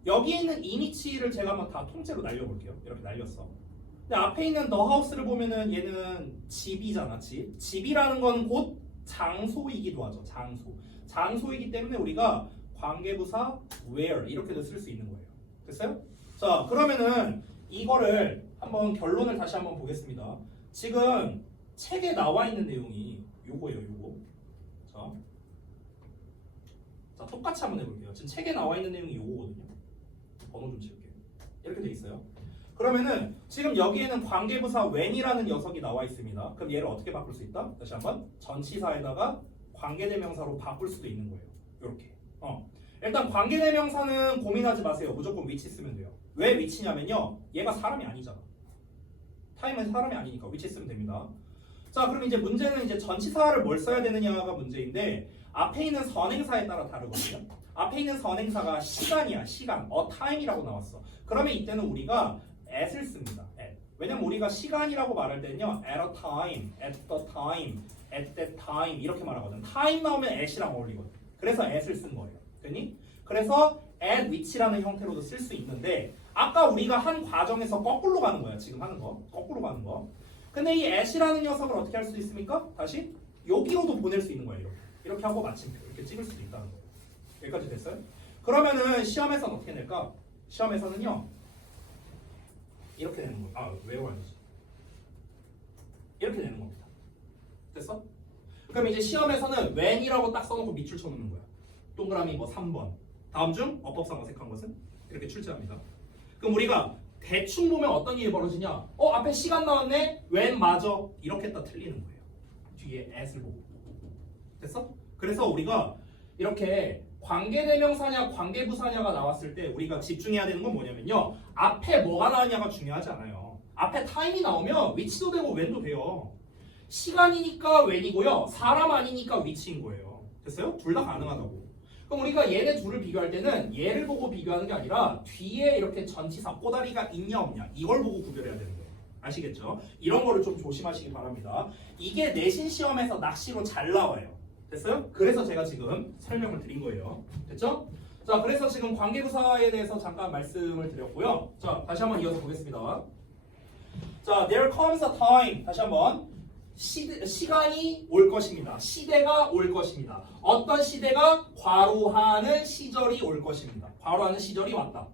여기 있는 이니치를 제가 한번 다 통째로 날려볼게요. 이렇게 날렸어. 근데 앞에 있는 the house를 보면은 얘는 집이잖아. 집이라는 건 곧 장소이기도 하죠. 장소이기 때문에 우리가 관계부사 where 이렇게도 쓸 수 있는 거예요. 됐어요? 자, 그러면은 이거를 한번 결론을 다시 한번 보겠습니다. 지금 책에 나와 있는 내용이 요거예요. 요거. 자, 똑같이 한번 해볼게요. 지금 책에 나와 있는 내용이 요거거든요. 번호 좀 지울게요. 이렇게 돼 있어요. 그러면은 지금 여기에는 관계부사 when이라는 녀석이 나와 있습니다. 그럼 얘를 어떻게 바꿀 수 있다? 다시 한번 전치사에다가 관계대명사로 바꿀 수도 있는 거예요. 이렇게. 일단 관계대명사는 고민하지 마세요. 무조건 위치 쓰면 돼요. 왜 위치냐면요. 얘가 사람이 아니잖아. 타임은 사람이 아니니까 위치 쓰면 됩니다. 자, 그럼 이제 문제는 이제 전치사를 뭘 써야 되느냐가 문제인데 앞에 있는 선행사에 따라 다르거든요. 앞에 있는 선행사가 시간이야. 시간. time이라고 나왔어. 그러면 이때는 우리가 at을 씁니다. at. 왜냐면 우리가 시간이라고 말할 때는요. at a time, at the time, at that time 이렇게 말하거든. time 나오면 at이랑 어울리거든. 그래서 at을 쓴 거예요. 됐니? 그래서 at which라는 형태로도 쓸 수 있는데 아까 우리가 한 과정에서 거꾸로 가는 거야. 지금 하는 거. 거꾸로 가는 거. 근데 이 at이라는 녀석을 어떻게 할 수 있습니까? 다시 여기로도 보낼 수 있는 거예요. 이렇게. 이렇게 하고 마침표 이렇게 찍을 수도 있다는 거예요. 여기까지 됐어요? 그러면은 시험에서는 어떻게 낼까? 시험에서는요. 이렇게 되는 거예요. 아, 외워야지. 이렇게 되는 겁니다. 됐어? 그럼 이제 시험에서는 when이라고 딱 써놓고 밑줄 쳐놓는 거야. 동그라미 뭐 3번. 다음 중 어법상 어색한 것은 이렇게 출제합니다. 그럼 우리가 대충 보면 어떤 일이 벌어지냐? 앞에 시간 나왔네? when 맞아? 이렇게 딱 틀리는 거예요. 뒤에 at을 보고. 됐어? 그래서 우리가 이렇게 관계대명사냐 관계부사냐가 나왔을 때 우리가 집중해야 되는 건 뭐냐면요. 앞에 뭐가 나왔냐가 중요하지 않아요. 앞에 time이 나오면 which도 되고 when도 돼요. 시간이니까 when이고요. 사람 아니니까 which인 거예요. 됐어요? 둘 다 가능하다고. 그럼 우리가 얘네 둘을 비교할 때는 얘를 보고 비교하는 게 아니라 뒤에 이렇게 전치사 꼬다리가 있냐 없냐 이걸 보고 구별해야 되는 거예요. 아시겠죠? 이런 거를 좀 조심하시기 바랍니다. 이게 내신 시험에서 낚시로 잘 나와요. 됐어요? 그래서 제가 지금 설명을 드린 거예요. 됐죠? 자, 그래서 지금 관계부사에 대해서 잠깐 말씀을 드렸고요. 자, 다시 한번 이어서 보겠습니다. 자, there comes a time. 다시 한번. 시간이 올 것입니다. 시대가 올 것입니다. 어떤 시대가? 과로하는 시절이 올 것입니다. 과로하는 시절이 왔다.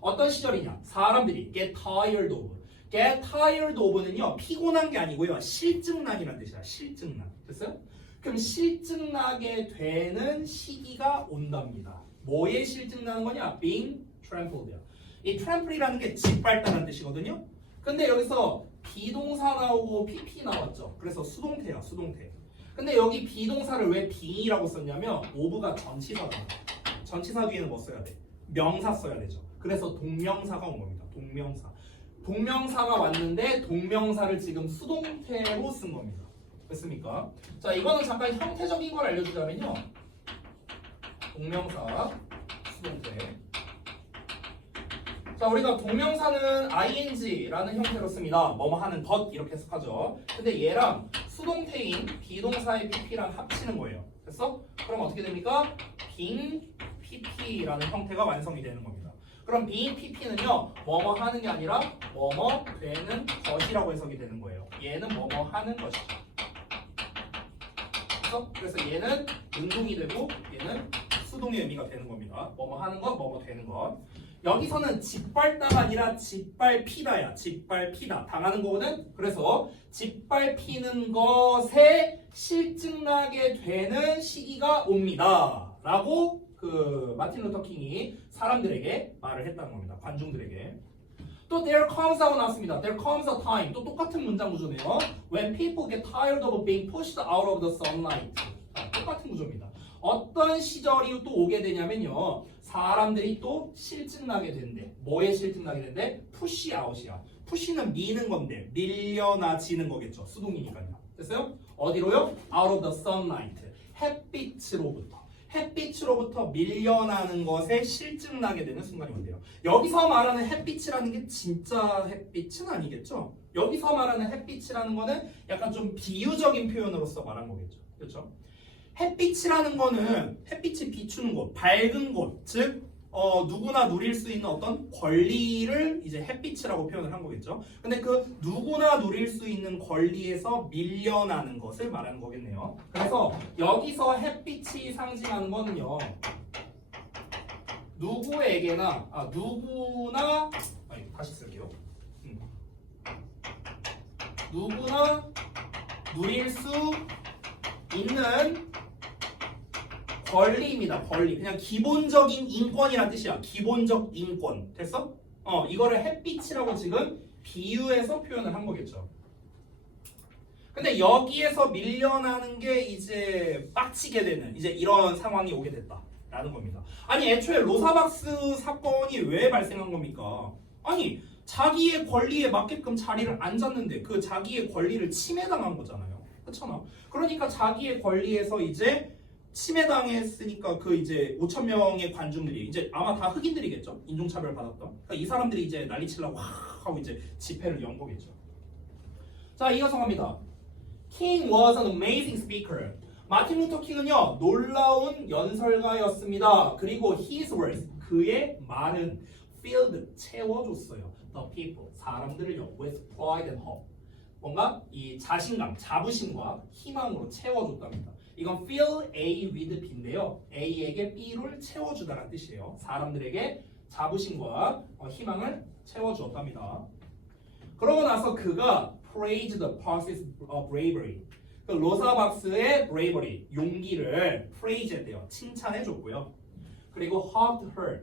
어떤 시절이냐? 사람들이 get tired of. get tired of는요. 피곤한 게 아니고요. 실증나기란 뜻이야. 실증나. 됐어요? 그럼 실증나게 되는 시기가 온답니다. 뭐에 실증나는 거냐? being trampled. 이 trample이라는 게 짓밟다는 뜻이거든요. 근데 여기서 비동사 나오고 PP 나왔죠. 그래서 수동태야, 수동태. 근데 여기 비동사를 왜 being이라고 썼냐면 of가 전치사잖아. 전치사 뒤에는 뭐 써야 돼? 명사 써야 되죠. 그래서 동명사가 온 겁니다. 동명사. 동명사가 왔는데 동명사를 지금 수동태로 쓴 겁니다. 됐습니까? 자, 이거는 잠깐 형태적인 걸 알려주자면요. 동명사, 수동태. 자, 우리가 동명사는 ing라는 형태로 씁니다. 뭐뭐 하는 것 이렇게 해석하죠. 근데 얘랑 수동태인 비동사의 pp랑 합치는 거예요. 됐어? 그럼 어떻게 됩니까? being pp라는 형태가 완성이 되는 겁니다. 그럼 being pp는요. 뭐뭐 하는 게 아니라 뭐뭐 되는 것이라고 해석이 되는 거예요. 얘는 뭐뭐 하는 것이죠. 그래서 얘는 능동이 되고 얘는 수동의 의미가 되는 겁니다. 뭐뭐 하는 것, 뭐뭐 되는 것. 여기서는 짓밟다가 아니라 짓밟히다야. 짓밟히다. 당하는 거거든. 그래서 짓밟히는 것에 실증나게 되는 시기가 옵니다. 라고 그 마틴 루터 킹이 사람들에게 말을 했다는 겁니다. 관중들에게. 또 there comes 하고 나왔습니다. There comes a time. 또 똑같은 문장 구조네요. When people get tired of being pushed out of the sunlight. 똑같은 구조입니다. 어떤 시절이 또 오게 되냐면요. 사람들이 또 실증나게 된대. 뭐에 실증나게 된대? push out이야. push는 미는 건데 밀려나지는 거겠죠. 수동이니까요. 됐어요? 어디로요? out of the sunlight. 햇빛으로부터. 햇빛으로부터 밀려나는 것에 실증나게 되는 순간이 온대요. 여기서 말하는 햇빛이라는 게 진짜 햇빛은 아니겠죠? 여기서 말하는 햇빛이라는 거는 약간 좀 비유적인 표현으로서 말한 거겠죠. 그렇죠? 햇빛이라는 거는 햇빛이 비추는 곳, 밝은 곳, 즉 누구나 누릴 수 있는 어떤 권리를 이제 햇빛이라고 표현을 한 거겠죠. 근데 그 누구나 누릴 수 있는 권리에서 밀려나는 것을 말하는 거겠네요. 그래서 여기서 햇빛이 상징하는 거는요. 누구에게나 누구나 다시 쓸게요. 누구나 누릴 수 있는 권리입니다. 권리. 그냥 기본적인 인권이란 뜻이야. 기본적 인권. 됐어? 이거를 햇빛이라고 지금 비유해서 표현을 한 거겠죠. 근데 여기에서 밀려나는 게 이제 빡치게 되는 이제 이런 상황이 오게 됐다라는 겁니다. 아니 애초에 로사박스 사건이 왜 발생한 겁니까? 아니 자기의 권리에 맞게끔 자리를 앉았는데 그 자기의 권리를 침해당한 거잖아요. 그렇잖아. 그러니까 자기의 권리에서 이제 침해당했으니까 그 이제 5천 명의 관중들이 이제 아마 다 흑인들이겠죠. 인종차별 받았던. 그러니까 이 사람들이 이제 난리치려고 하고 이제 집회를 연 거겠죠. 자, 이어서 갑니다. King was an amazing speaker. 마틴 루터 킹은요 놀라운 연설가였습니다. 그리고 his words 그의 말은 filled 채워줬어요. The people 사람들을요 with pride and hope 뭔가 이 자신감, 자부심과 희망으로 채워줬답니다. 이건 fill A with B인데요. A에게 B를 채워주다라는 뜻이에요. 사람들에게 자부심과 희망을 채워주었답니다. 그러고 나서 그가 praised the process of bravery. 그 로사 박스의 bravery, 용기를 praise했대요. 칭찬해줬고요. 그리고 hugged her,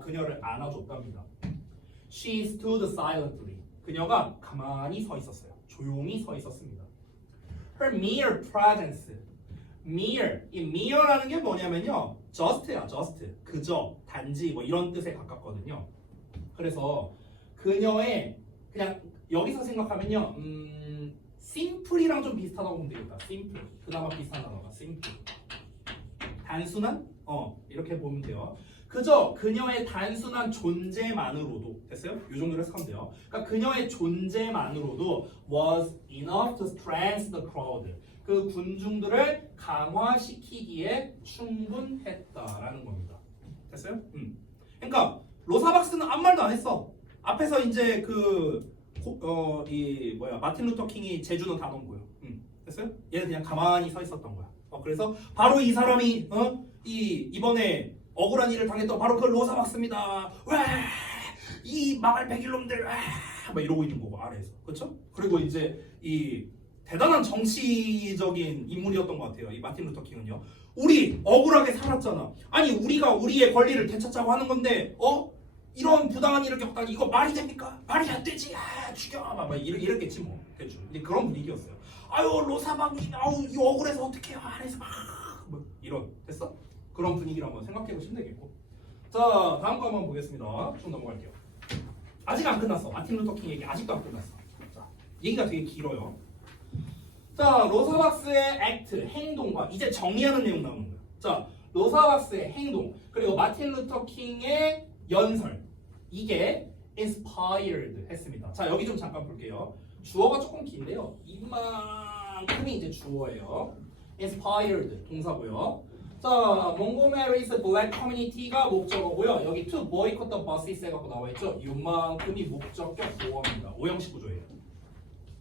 그녀를 안아줬답니다. She stood silently. 그녀가 가만히 서 있었어요. 조용히 서 있었습니다. Her mere presence. mere, 이 mere라는 게 뭐냐면요. just야, just. 그저, 단지 뭐 이런 뜻에 가깝거든요. 그래서 그녀의 그냥 여기서 생각하면요. simple이랑 좀 비슷하다고 보면 되겠다. simple. 그나마 비슷한 단어가 simple. 단순한? 이렇게 보면 돼요. 그저 그녀의 단순한 존재만으로도 됐어요? 이 정도로 해석하면 돼요. 그러니까 그녀의 존재만으로도 was enough to strengthen the crowd. 그 군중들을 강화시키기에 충분했다라는 겁니다. 됐어요? 그러니까 로사박스는 아무 말도 안 했어. 앞에서 이제 마틴 루터 킹이 제주는 다 넣은 거예요. 됐어요? 얘는 그냥 가만히 서 있었던 거야. 그래서 바로 이 사람이 이번에 억울한 일을 당했던 바로 그 로사박스입니다. 와, 이 망할 백일놈들, 막 이러고 있는 거고 아래에서, 그렇죠? 그리고 이제 이 대단한 정치적인 인물이었던 것 같아요. 이 마틴 루터 킹은요. 우리 억울하게 살았잖아. 아니 우리가 우리의 권리를 되찾자고 하는 건데, 이런 부당한 일을 겪다니 이거 말이 됩니까? 말이 안 되지. 죽여. 막 이랬겠지 뭐. 대충. 근데 그런 분위기였어요. 아유 로사박이 이 억울해서 어떡해요. 아래에서 뭐 이런 됐어? 그런 분위기를 한번 생각해 보시면 되겠고. 자, 다음 거 한번 보겠습니다. 쭉 넘어갈게요. 아직 안 끝났어. 마틴 루터 킹 얘기 아직도 안 끝났어. 자, 얘기가 되게 길어요. 자, 로사박스의 액트, 행동과 이제 정리하는 내용 나오는 거예요. 자, 로사박스의 행동 그리고 마틴 루터 킹의 연설 이게 inspired 했습니다. 자, 여기 좀 잠깐 볼게요. 주어가 조금 긴데요. 이만큼이 이제 주어예요. inspired 동사고요. 자, 몽고메리's black community가 목적어고요. 여기 to boycott the buses 해갖고 나와있죠. 이만큼이 목적격 보어입니다. 오형식 구조예요.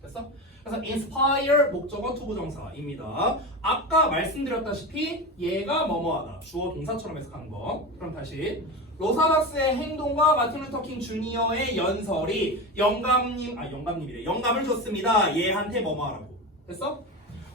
됐어? 그래서 inspire 목적어 투부정사입니다. 아까 말씀드렸다시피 얘가 뭐뭐하다. 주어 동사처럼 해석하는 거. 그럼 다시 로사박스의 행동과 마틴 루터 킹 주니어의 연설이 영감을 줬습니다. 얘한테 뭐뭐하라고. 됐어?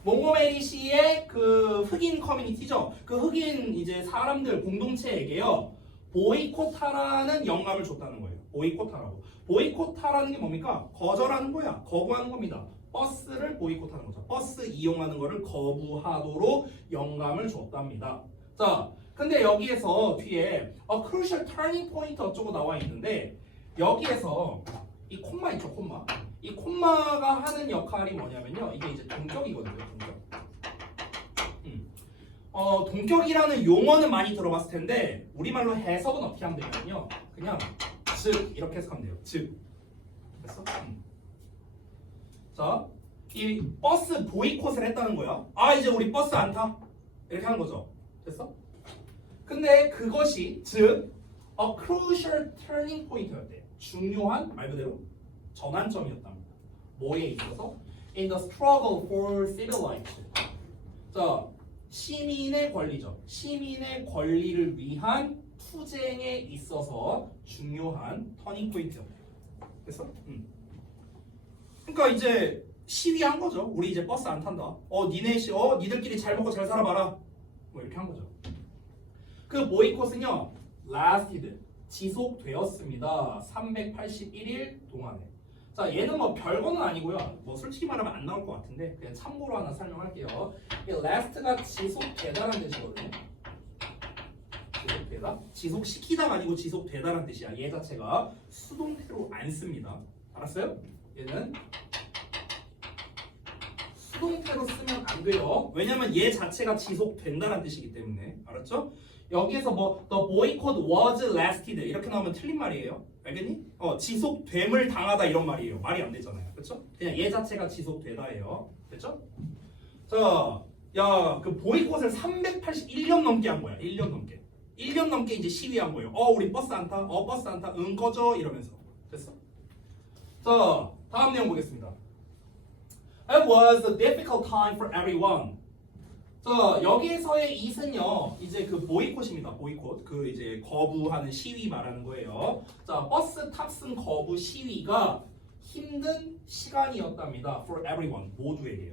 몽고메리 시의 그 흑인 커뮤니티죠. 그 흑인 이제 사람들 공동체에게요. 보이콧하라는 영감을 줬다는 거예요. 보이콧하라고. 보이콧하라는 게 뭡니까? 거절하는 거야. 거부하는 겁니다. 버스를 보이콧하는 거죠. 버스 이용하는 거를 거부하도록 영감을 줬답니다. 자, 근데 여기에서 뒤에 crucial turning point 어쩌고 나와 있는데 여기에서 이 콤마 있죠, 콤마. 이 콤마가 하는 역할이 뭐냐면요. 이게 이제 동격이거든요, 동격. 동격이라는 용어는 많이 들어봤을 텐데 우리말로 해석은 어떻게 하면 되냐면요. 그냥 즉 이렇게 해석하면 돼요. 즉. 됐어? 자, 이 버스 보이콧을 했다는 거야. 이제 우리 버스 안 타. 이렇게 하는 거죠. 됐어? 근데 그것이 즉 a crucial turning point였대요. 중요한 말 그대로 전환점이었답니다. 뭐에 있어서? In the struggle for civil rights. 자, 시민의 권리죠. 시민의 권리를 위한 투쟁에 있어서 중요한 터닝 포인트였대요. 됐어? 그러니까 이제 시위한 거죠. 우리 이제 버스 안 탄다. 니들끼리 잘 먹고 잘 살아봐라. 뭐 이렇게 한 거죠. 그 보이콧은요 lasted 지속되었습니다. 381일 동안에. 자 얘는 뭐 별거는 아니고요. 뭐 솔직히 말하면 안 나올 것 같은데 그냥 참고로 하나 설명할게요. 이 last가 지속되다라는 뜻이거든요. 지속되다? 지속시키다가 아니고 지속되다라는 뜻이야. 얘 자체가 수동태로 안 씁니다. 알았어요? 얘는 수동태로 쓰면 안 돼요. 왜냐면 얘 자체가 지속된다는 뜻이기 때문에. 알았죠? 여기에서 뭐 the boycott was lasted 이렇게 나오면 틀린 말이에요. 알겠니? 지속됨을 당하다 이런 말이에요. 말이 안 되잖아요. 그렇죠? 그냥 얘 자체가 지속되다예요. 됐죠? 자, 야, 그 보이콧을 381년 넘게 한 거야. 1년 넘게. 1년 넘게 이제 시위한 거예요. 우리 버스 안 타? 버스 안 타? 응, 꺼져. 이러면서. 됐어? 자, 다음 내용 보겠습니다. It was a difficult time for everyone. 자, 여기에서의 it은요, 이제 그 보이콧입니다. 보이콧. 그 이제 거부하는 시위 말하는 거예요. 자, 버스 탑승 거부 시위가 힘든 시간이었답니다. For everyone. 모두에게요.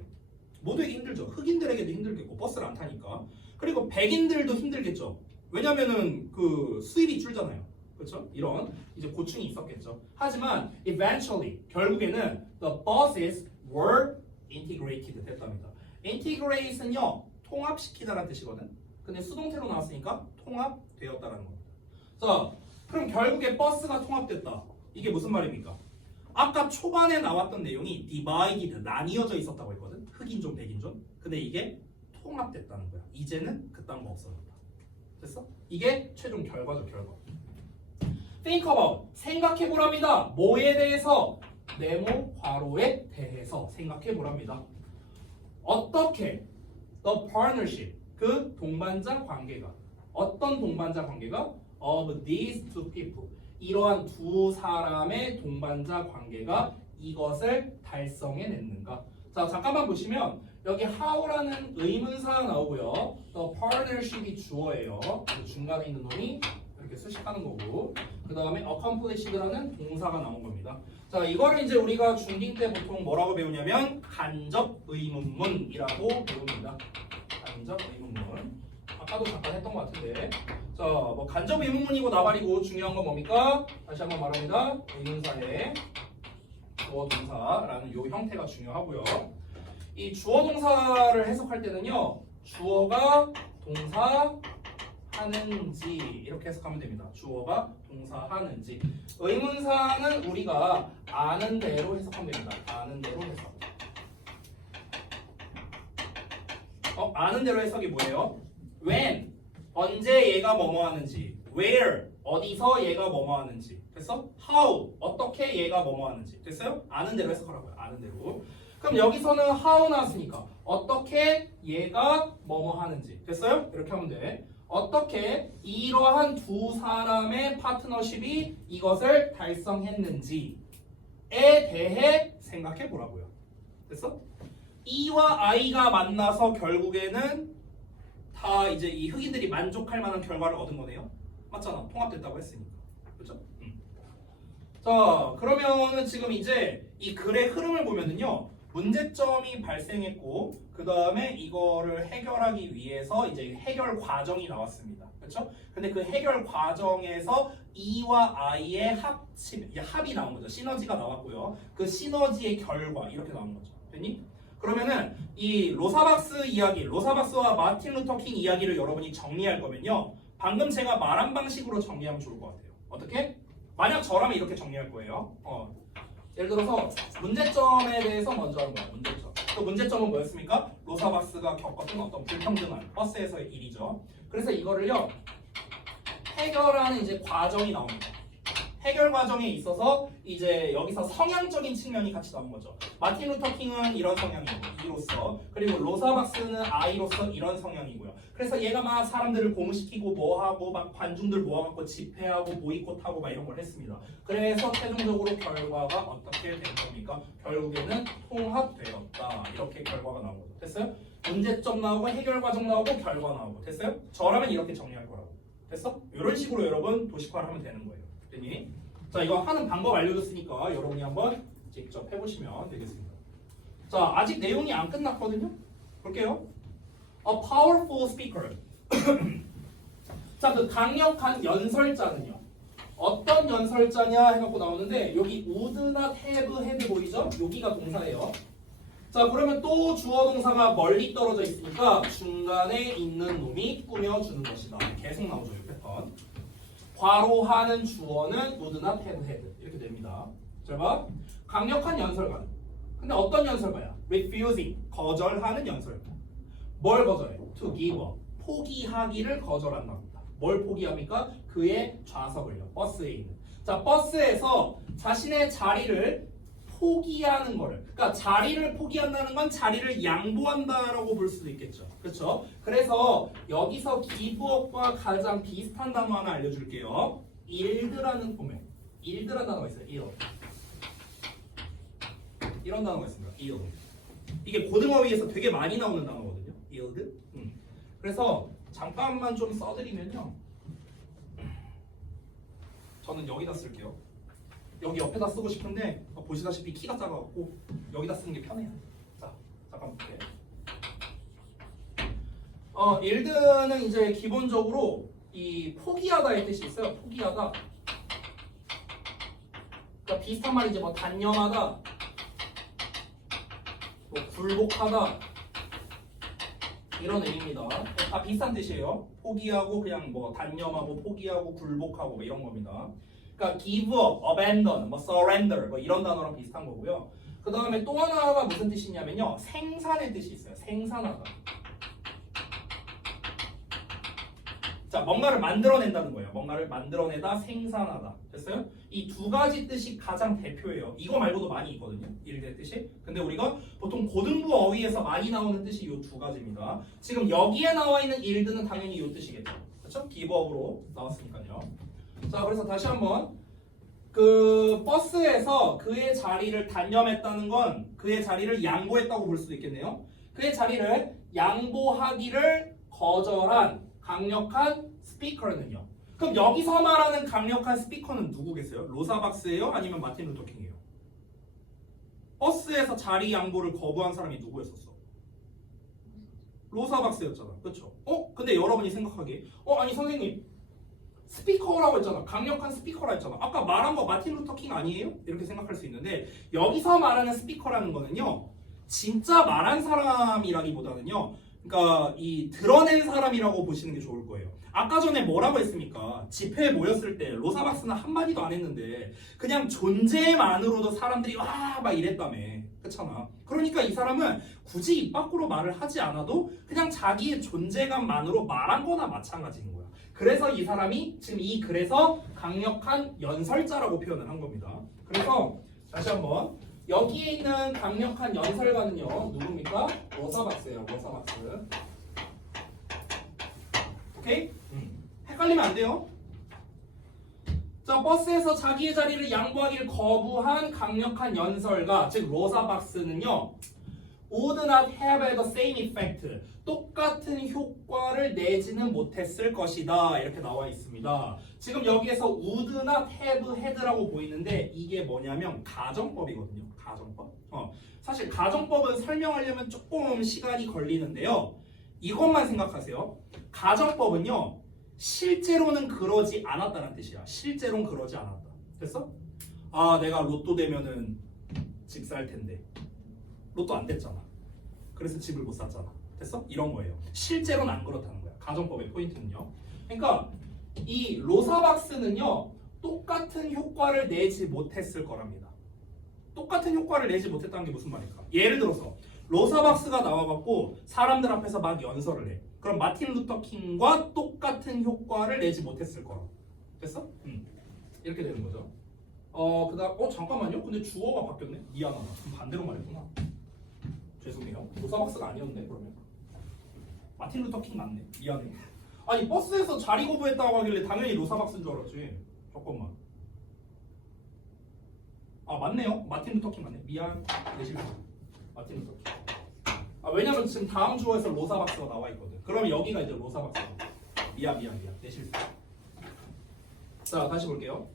모두에게 힘들죠. 흑인들에게도 힘들겠고, 버스를 안 타니까. 그리고 백인들도 힘들겠죠. 왜냐면은 그 수입이 줄잖아요. 그렇죠? 이런 이제 고충이 있었겠죠. 하지만 eventually 결국에는 the buses were integrated 됐답니다. integrate는요 통합시키다라는 뜻이거든. 근데 수동태로 나왔으니까 통합되었다라는 겁니다. 자, 그럼 결국에 버스가 통합됐다. 이게 무슨 말입니까? 아까 초반에 나왔던 내용이 divided 나뉘어져 있었다고 했거든. 흑인존, 백인존. 근데 이게 통합됐다는 거야. 이제는 그딴 거 없어졌다. 됐어? 이게 최종 결과죠, 결과. Think about 생각해보랍니다. 뭐에 대해서? 네모 괄호에 대해서 생각해보랍니다. 어떻게 the partnership 그 동반자 관계가 어떤 동반자 관계가 of these two people 이러한 두 사람의 동반자 관계가 이것을 달성해냈는가? 자 잠깐만 보시면 여기 how라는 의문사가 나오고요. the partnership이 주어예요. 중간에 있는 놈이 이렇게 수식하는 거고 그 다음에 accomplished라는 동사가 나온 겁니다. 자 이거를 이제 우리가 중딩 때 보통 뭐라고 배우냐면 간접 의문문이라고 배웁니다. 간접 의문문. 아까도 잠깐 했던 것 같은데 자 뭐 간접 의문문이고 나발이고 중요한 건 뭡니까? 다시 한번 말합니다. 의문사의 주어 동사라는 요 형태가 중요하고요. 이 주어 동사를 해석할 때는요 주어가 동사 하는지 이렇게 해석하면 됩니다. 주어가 동사하는지. 의문사는 우리가 아는 대로 해석하면 됩니다. 아는 대로 해석. 아는 대로 해석이 뭐예요? When 언제 얘가 뭐뭐 하는지. Where 어디서 얘가 뭐뭐 하는지. 됐어? How 어떻게 얘가 뭐뭐 하는지. 됐어요? 아는 대로 해석하라고요. 아는 대로. 그럼 여기서는 how 나왔으니까 어떻게 얘가 뭐뭐 하는지. 됐어요? 이렇게 하면 돼. 어떻게 이러한 두 사람의 파트너십이 이것을 달성했는지에 대해 생각해 보라고요. 됐어? E와 I가 만나서 결국에는 다 이제 이 흑인들이 만족할 만한 결과를 얻은 거네요. 맞잖아. 통합됐다고 했으니까. 그렇죠? 자, 그러면은 지금 이제 이 글의 흐름을 보면은요. 문제점이 발생했고 그 다음에 이거를 해결하기 위해서 이제 해결 과정이 나왔습니다. 그렇죠? 근데 그 해결 과정에서 E와 I의 합이 나온 거죠. 시너지가 나왔고요. 그 시너지의 결과 이렇게 나온 거죠. 됐니? 그러면은 이 로사박스 이야기, 로사박스와 마틴 루터 킹 이야기를 여러분이 정리할 거면요. 방금 제가 말한 방식으로 정리하면 좋을 것 같아요. 어떻게? 만약 저라면 이렇게 정리할 거예요. 예를 들어서 문제점에 대해서 먼저 하는 거야. 문제점. 그 문제점은 뭐였습니까? 로사박스가 겪었던 어떤 불평등한 버스에서의 일이죠. 그래서 이거를요 해결하는 이제 과정이 나옵니다. 해결 과정에 있어서 이제 여기서 성향적인 측면이 같이 나온 거죠. 마틴 루터 킹은 이런 성향이고 E로서 그리고 로사박스는 I로서 이런 성향이고요. 그래서 얘가 막 사람들을 고무시키고 뭐하고 막 관중들 모아갖고 집회하고 보이콧하고 막 이런 걸 했습니다. 그래서 최종적으로 결과가 어떻게 된 겁니까? 결국에는 통합되었다. 이렇게 결과가 나온 거죠. 됐어요? 문제점 나오고 해결 과정 나오고 결과 나오고 됐어요? 저라면 이렇게 정리할 거라고. 됐어? 이런 식으로 여러분 도식화를 하면 되는 거예요. 됐니? 자 이거 하는 방법 알려줬으니까 여러분이 한번 직접 해보시면 되겠습니다. 자 아직 내용이 안 끝났거든요. 볼게요. A powerful speaker. 자, 그 강력한 연설자는요. 어떤 연설자냐 해갖고 나오는데 여기 would not have had 보이죠? 여기가 동사예요. 자, 그러면 또 주어 동사가 멀리 떨어져 있으니까 중간에 있는 놈이 꾸며주는 것이다. 계속 나오죠, 이 패턴. 과로하는 주어는 would not have had 이렇게 됩니다. 잘 봐. 강력한 연설가. 근데 어떤 연설가야? refusing, 거절하는 연설가. 뭘 거절해? to give up, 포기하기를 거절한답니다. 뭘 포기합니까? 그의 좌석을요. 버스에 있는. 자, 버스에서 자신의 자리를 포기하는 거를. 그러니까 자리를 포기한다는 건 자리를 양보한다라고 볼 수도 있겠죠. 그렇죠? 그래서 여기서 give up과 가장 비슷한 단어 하나 알려줄게요. yield라는 포맷. yield라는 단어가 있어요. yield. 이런 단어가 있습니다. yield. 이게 고등어휘에서 되게 많이 나오는 단어거든요. yield. 그래서 잠깐만 좀 써드리면요. 저는 여기다 쓸게요. 여기 옆에다 쓰고 싶은데 보시다시피 키가 작아갖고 여기다 쓰는 게 편해요. 자, 잠깐 볼게요. yield는 이제 기본적으로 이 포기하다의 뜻이 있어요. 포기하다. 그러니까 비슷한 말이지 뭐 단념하다, 뭐 굴복하다 이런 의미입니다. 다 비슷한 뜻이에요. 포기하고 그냥 뭐 단념하고 포기하고 굴복하고 뭐 이런 겁니다. 그러니까 give up, abandon, 뭐 surrender 뭐 이런 단어랑 비슷한 거고요. 그 다음에 또 하나가 무슨 뜻이냐면요. 생산의 뜻이 있어요. 생산하다. 자, 뭔가를 만들어낸다는 거예요. 뭔가를 만들어내다, 생산하다. 됐어요? 이 두 가지 뜻이 가장 대표예요. 이거 말고도 많이 있거든요. 일대 뜻이. 근데 우리가 보통 고등부 어휘에서 많이 나오는 뜻이 이 두 가지입니다. 지금 여기에 나와 있는 일드는 당연히 이 뜻이겠죠. 그렇죠? 기버업으로 나왔으니까요. 자, 그래서 다시 한번 그 버스에서 그의 자리를 단념했다는 건 그의 자리를 양보했다고 볼 수도 있겠네요. 그의 자리를 양보하기를 거절한 강력한 스피커는요. 그럼 여기서 말하는 강력한 스피커는 누구겠어요? 로사 박스예요? 아니면 마틴 루터 킹이에요? 버스에서 자리 양보를 거부한 사람이 누구였었어? 로사 박스였잖아. 그렇죠? 근데 여러분이 생각하기에 아니 선생님 스피커라고 했잖아. 강력한 스피커라 했잖아. 아까 말한 거 마틴 루터 킹 아니에요? 이렇게 생각할 수 있는데 여기서 말하는 스피커라는 거는요. 진짜 말한 사람이라기보다는요. 그러니까 이 드러낸 사람이라고 보시는 게 좋을 거예요. 아까 전에 뭐라고 했습니까? 집회에 모였을 때 로사박스는 한마디도 안 했는데 그냥 존재만으로도 사람들이 와 막 이랬다며. 그렇잖아. 그러니까 이 사람은 굳이 입 밖으로 말을 하지 않아도 그냥 자기의 존재감만으로 말한 거나 마찬가지인 거야. 그래서 이 사람이 지금 이 글에서 강력한 연설자라고 표현을 한 겁니다. 그래서 다시 한번 여기에 있는 강력한 연설가는요. 누굽니까? 로사박스예요. 로사박스. 오케이? 헷갈리면 안 돼요. 자, 버스에서 자기의 자리를 양보하기를 거부한 강력한 연설가, 즉 로사박스는요. would not have the same effect. 똑같은 효과를 내지는 못했을 것이다. 이렇게 나와 있습니다. 지금 여기에서 would not have had라고 보이는데 이게 뭐냐면 가정법이거든요. 가정법. 사실 가정법은 설명하려면 조금 시간이 걸리는데요. 이것만 생각하세요. 가정법은요. 실제로는 그러지 않았다는 뜻이야. 실제로는 그러지 않았다. 됐어? 아, 내가 로또 되면은 집 살 텐데. 로또 안 됐잖아. 그래서 집을 못 샀잖아. 됐어? 이런 거예요. 실제로는 안 그렇다는 거야. 가정법의 포인트는요. 그러니까 이 로사박스는요. 똑같은 효과를 내지 못했을 거랍니다. 똑같은 효과를 내지 못했다는 게 무슨 말일까? 예를 들어서 로사박스가 나와갖고 사람들 앞에서 막 연설을 해. 그럼 마틴 루터 킹과 똑같은 효과를 내지 못했을 거라. 됐어? 이렇게 되는 거죠. 그다음 잠깐만요. 근데 주어가 바뀌었네. 미안하다. 그럼 반대로 말했구나. 죄송해요. 로사박스가 아니었네. 그러면 마틴 루터 킹 맞네. 미안해. 아니 버스에서 자리 거부했다고 하길래 당연히 로사박스인 줄 알았지. 잠깐만. 아 맞네요. 마틴 루터 킹 맞네. 미안. 내 실수. 마틴 루터 킹. 왜냐면 지금 다음 주어에서 로사박스가 나와 있거든. 그럼 여기가 이제 로사박스. 미안. 내 실수. 자 다시 볼게요.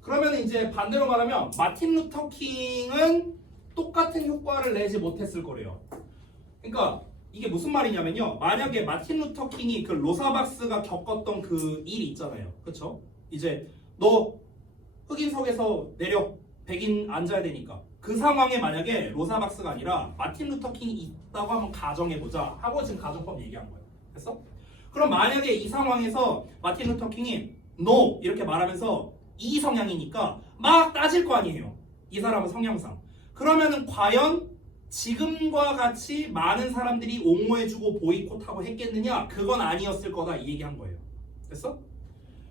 그러면 이제 반대로 말하면 마틴 루터 킹은 똑같은 효과를 내지 못했을 거래요. 그러니까 이게 무슨 말이냐면요. 만약에 마틴 루터 킹이 그 로사 박스가 겪었던 그 일 있잖아요. 그쵸? 이제 너 흑인석에서 내려 백인 앉아야 되니까 그 상황에 만약에 로사 박스가 아니라 마틴 루터 킹이 있다고 한번 가정해보자 하고 지금 가정법 얘기한 거예요. 됐어? 그럼 만약에 이 상황에서 마틴 루터 킹이 No 이렇게 말하면서 이 성향이니까 막 따질 거 아니에요. 이 사람은 성향상. 그러면은 과연 지금과 같이 많은 사람들이 옹호해주고 보이콧하고 했겠느냐? 그건 아니었을 거다 이 얘기한 거예요. 됐어?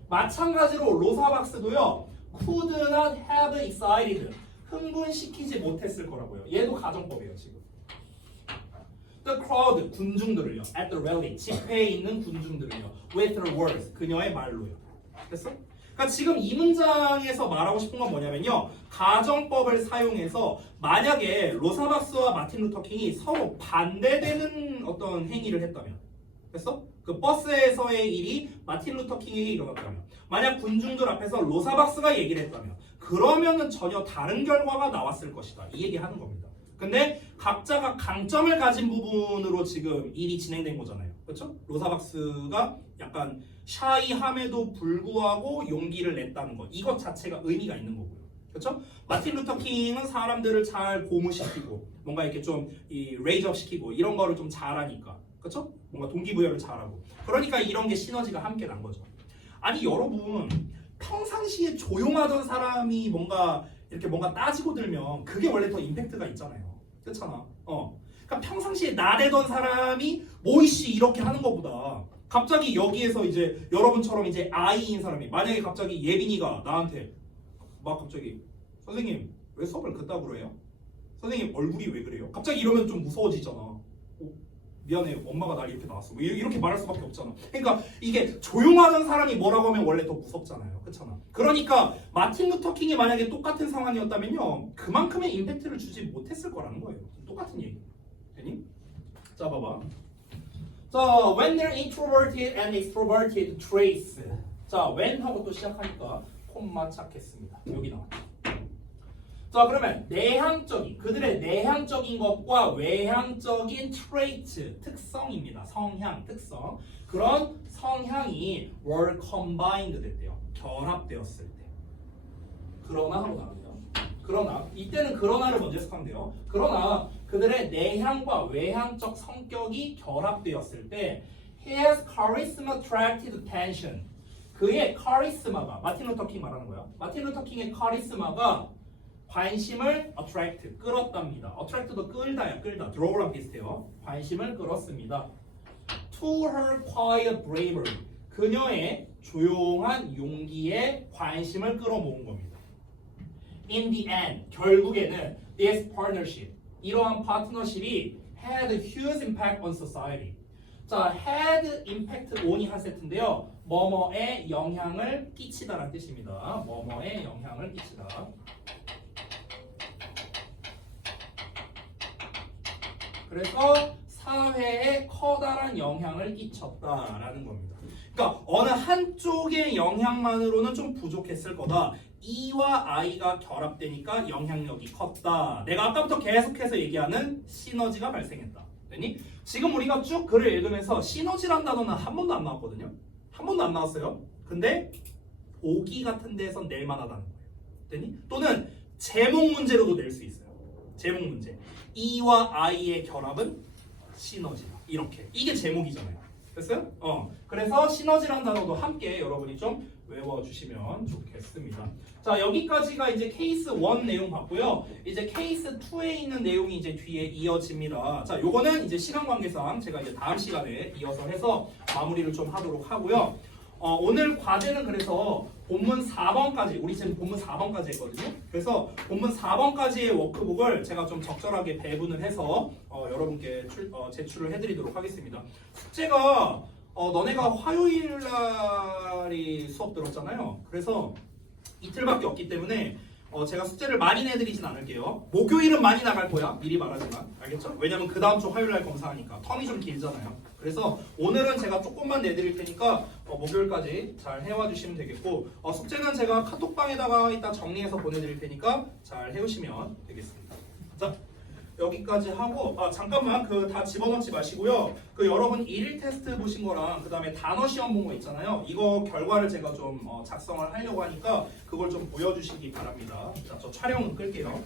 마찬가지로 로사 박스도요. Could not have excited. 흥분시키지 못했을 거라고요. 얘도 가정법이에요 지금. The crowd 군중들을요. At the rally 집회에 있는 군중들을요. With her words 그녀의 말로요. 됐어? 그러니까 지금 이 문장에서 말하고 싶은 건 뭐냐면요. 가정법을 사용해서 만약에 로사 박스와 마틴 루터 킹이 서로 반대되는 어떤 행위를 했다면 됐어? 그 버스에서의 일이 마틴 루터 킹에게 일어났다면 만약 군중들 앞에서 로사 박스가 얘기를 했다면 그러면은 전혀 다른 결과가 나왔을 것이다. 이 얘기하는 겁니다. 근데 각자가 강점을 가진 부분으로 지금 일이 진행된 거잖아요. 그렇죠? 로사 박스가 약간 샤이함에도 불구하고 용기를 냈다는 것. 이것 자체가 의미가 있는 거고요. 그렇죠? 마틴 루터 킹은 사람들을 잘 고무시키고 뭔가 이렇게 좀 이 레이즈업 시키고 이런 거를 좀 잘하니까. 그렇죠? 뭔가 동기부여를 잘하고. 그러니까 이런 게 시너지가 함께 난 거죠. 아니 여러분 평상시에 조용하던 사람이 뭔가 이렇게 뭔가 따지고 들면 그게 원래 더 임팩트가 있잖아요. 그렇잖아. 그러니까 평상시에 나대던 사람이 뭐이씨 이렇게 하는 것보다 갑자기 여기에서 이제 여러분처럼 이제 아이인 사람이 만약에 갑자기 예빈이가 나한테 막 갑자기 선생님 왜 수업을 그따구로 해요? 선생님 얼굴이 왜 그래요? 갑자기 이러면 좀 무서워지잖아. 미안해 엄마가 날 이렇게 낳았어 이렇게 말할 수밖에 없잖아. 그러니까 이게 조용하던 사람이 뭐라고 하면 원래 더 무섭잖아요. 그렇잖아. 그러니까 마틴 루터 킹이 만약에 똑같은 상황이었다면요 그만큼의 임팩트를 주지 못했을 거라는 거예요. 똑같은 얘기 되니? 자 봐봐. 자 when they're introverted and extroverted traits. 자 when 하고 또 시작하니까 콤마 착했습니다. 여기 나왔죠. 자 그러면 내향적인 그들의 내향적인 것과 외향적인 트레이트 특성입니다. 성향 특성 그런 성향이 were combined 됐대요. 결합되었을 때. 그러나 하고 나옵니다. 그러나 이때는 그러나를 먼저 해석하면 돼요. 그러나 그들의 내향과 외향적 성격이 결합되었을 때 his charisma attracted attention. 그의 카리스마가 마틴 루터 킹 말하는 거야. 마틴 루터 킹의 카리스마가 관심을 attract, 끌었답니다. attract도 끌다야, 끌다. draw랑 비슷해요. 관심을 끌었습니다. To her quiet bravery, 그녀의 조용한 용기에 관심을 끌어모은 겁니다. In the end, 결국에는 this partnership, 이러한 파트너십이 had huge impact on society. 자, had impact on이 한 세트인데요. 뭐뭐에 영향을 끼치다라는 뜻입니다. 뭐뭐에 영향을 끼치다. 그래서 사회에 커다란 영향을 끼쳤다라는 겁니다. 그러니까 어느 한쪽의 영향만으로는 좀 부족했을 거다. E와 I가 결합되니까 영향력이 컸다. 내가 아까부터 계속해서 얘기하는 시너지가 발생했다. 됐니? 지금 우리가 쭉 글을 읽으면서 시너지란 단어는 한 번도 안 나왔거든요. 한 번도 안 나왔어요. 근데 보기 같은 데에선 낼 만하다는 거예요. 됐니? 또는 제목 문제로도 낼 수 있어요. 제목 문제. E와 I의 결합은 시너지다. 이렇게. 이게 제목이잖아요. 됐어요? 그래서 시너지란 단어도 함께 여러분이 좀 외워주시면 좋겠습니다. 자, 여기까지가 이제 케이스 1 내용 봤고요. 이제 케이스 2에 있는 내용이 이제 뒤에 이어집니다. 자, 요거는 이제 시간 관계상 제가 이제 다음 시간에 이어서 해서 마무리를 좀 하도록 하고요. 오늘 과제는 그래서 본문 4번까지, 우리 지금 본문 4번까지 했거든요. 그래서 본문 4번까지의 워크북을 제가 좀 적절하게 배분을 해서 여러분께 제출을 해드리도록 하겠습니다. 숙제가 너네가 화요일 날이 수업 들었잖아요. 그래서 이틀밖에 없기 때문에 제가 숙제를 많이 내드리진 않을게요. 목요일은 많이 나갈 거야. 미리 말하지만. 알겠죠? 왜냐면 그 다음 주 화요일 날 검사하니까 텀이 좀 길잖아요. 그래서 오늘은 제가 조금만 내드릴 테니까 목요일까지 잘 해와 주시면 되겠고 숙제는 제가 카톡방에다가 이따 정리해서 보내드릴 테니까 잘 해오시면 되겠습니다. 자, 여기까지 하고 잠깐만 그 다 집어넣지 마시고요. 그 여러분 일일 테스트 보신 거랑 그 다음에 단어 시험 본 거 있잖아요. 이거 결과를 제가 좀 작성을 하려고 하니까 그걸 좀 보여주시기 바랍니다. 자, 저 촬영은 끌게요.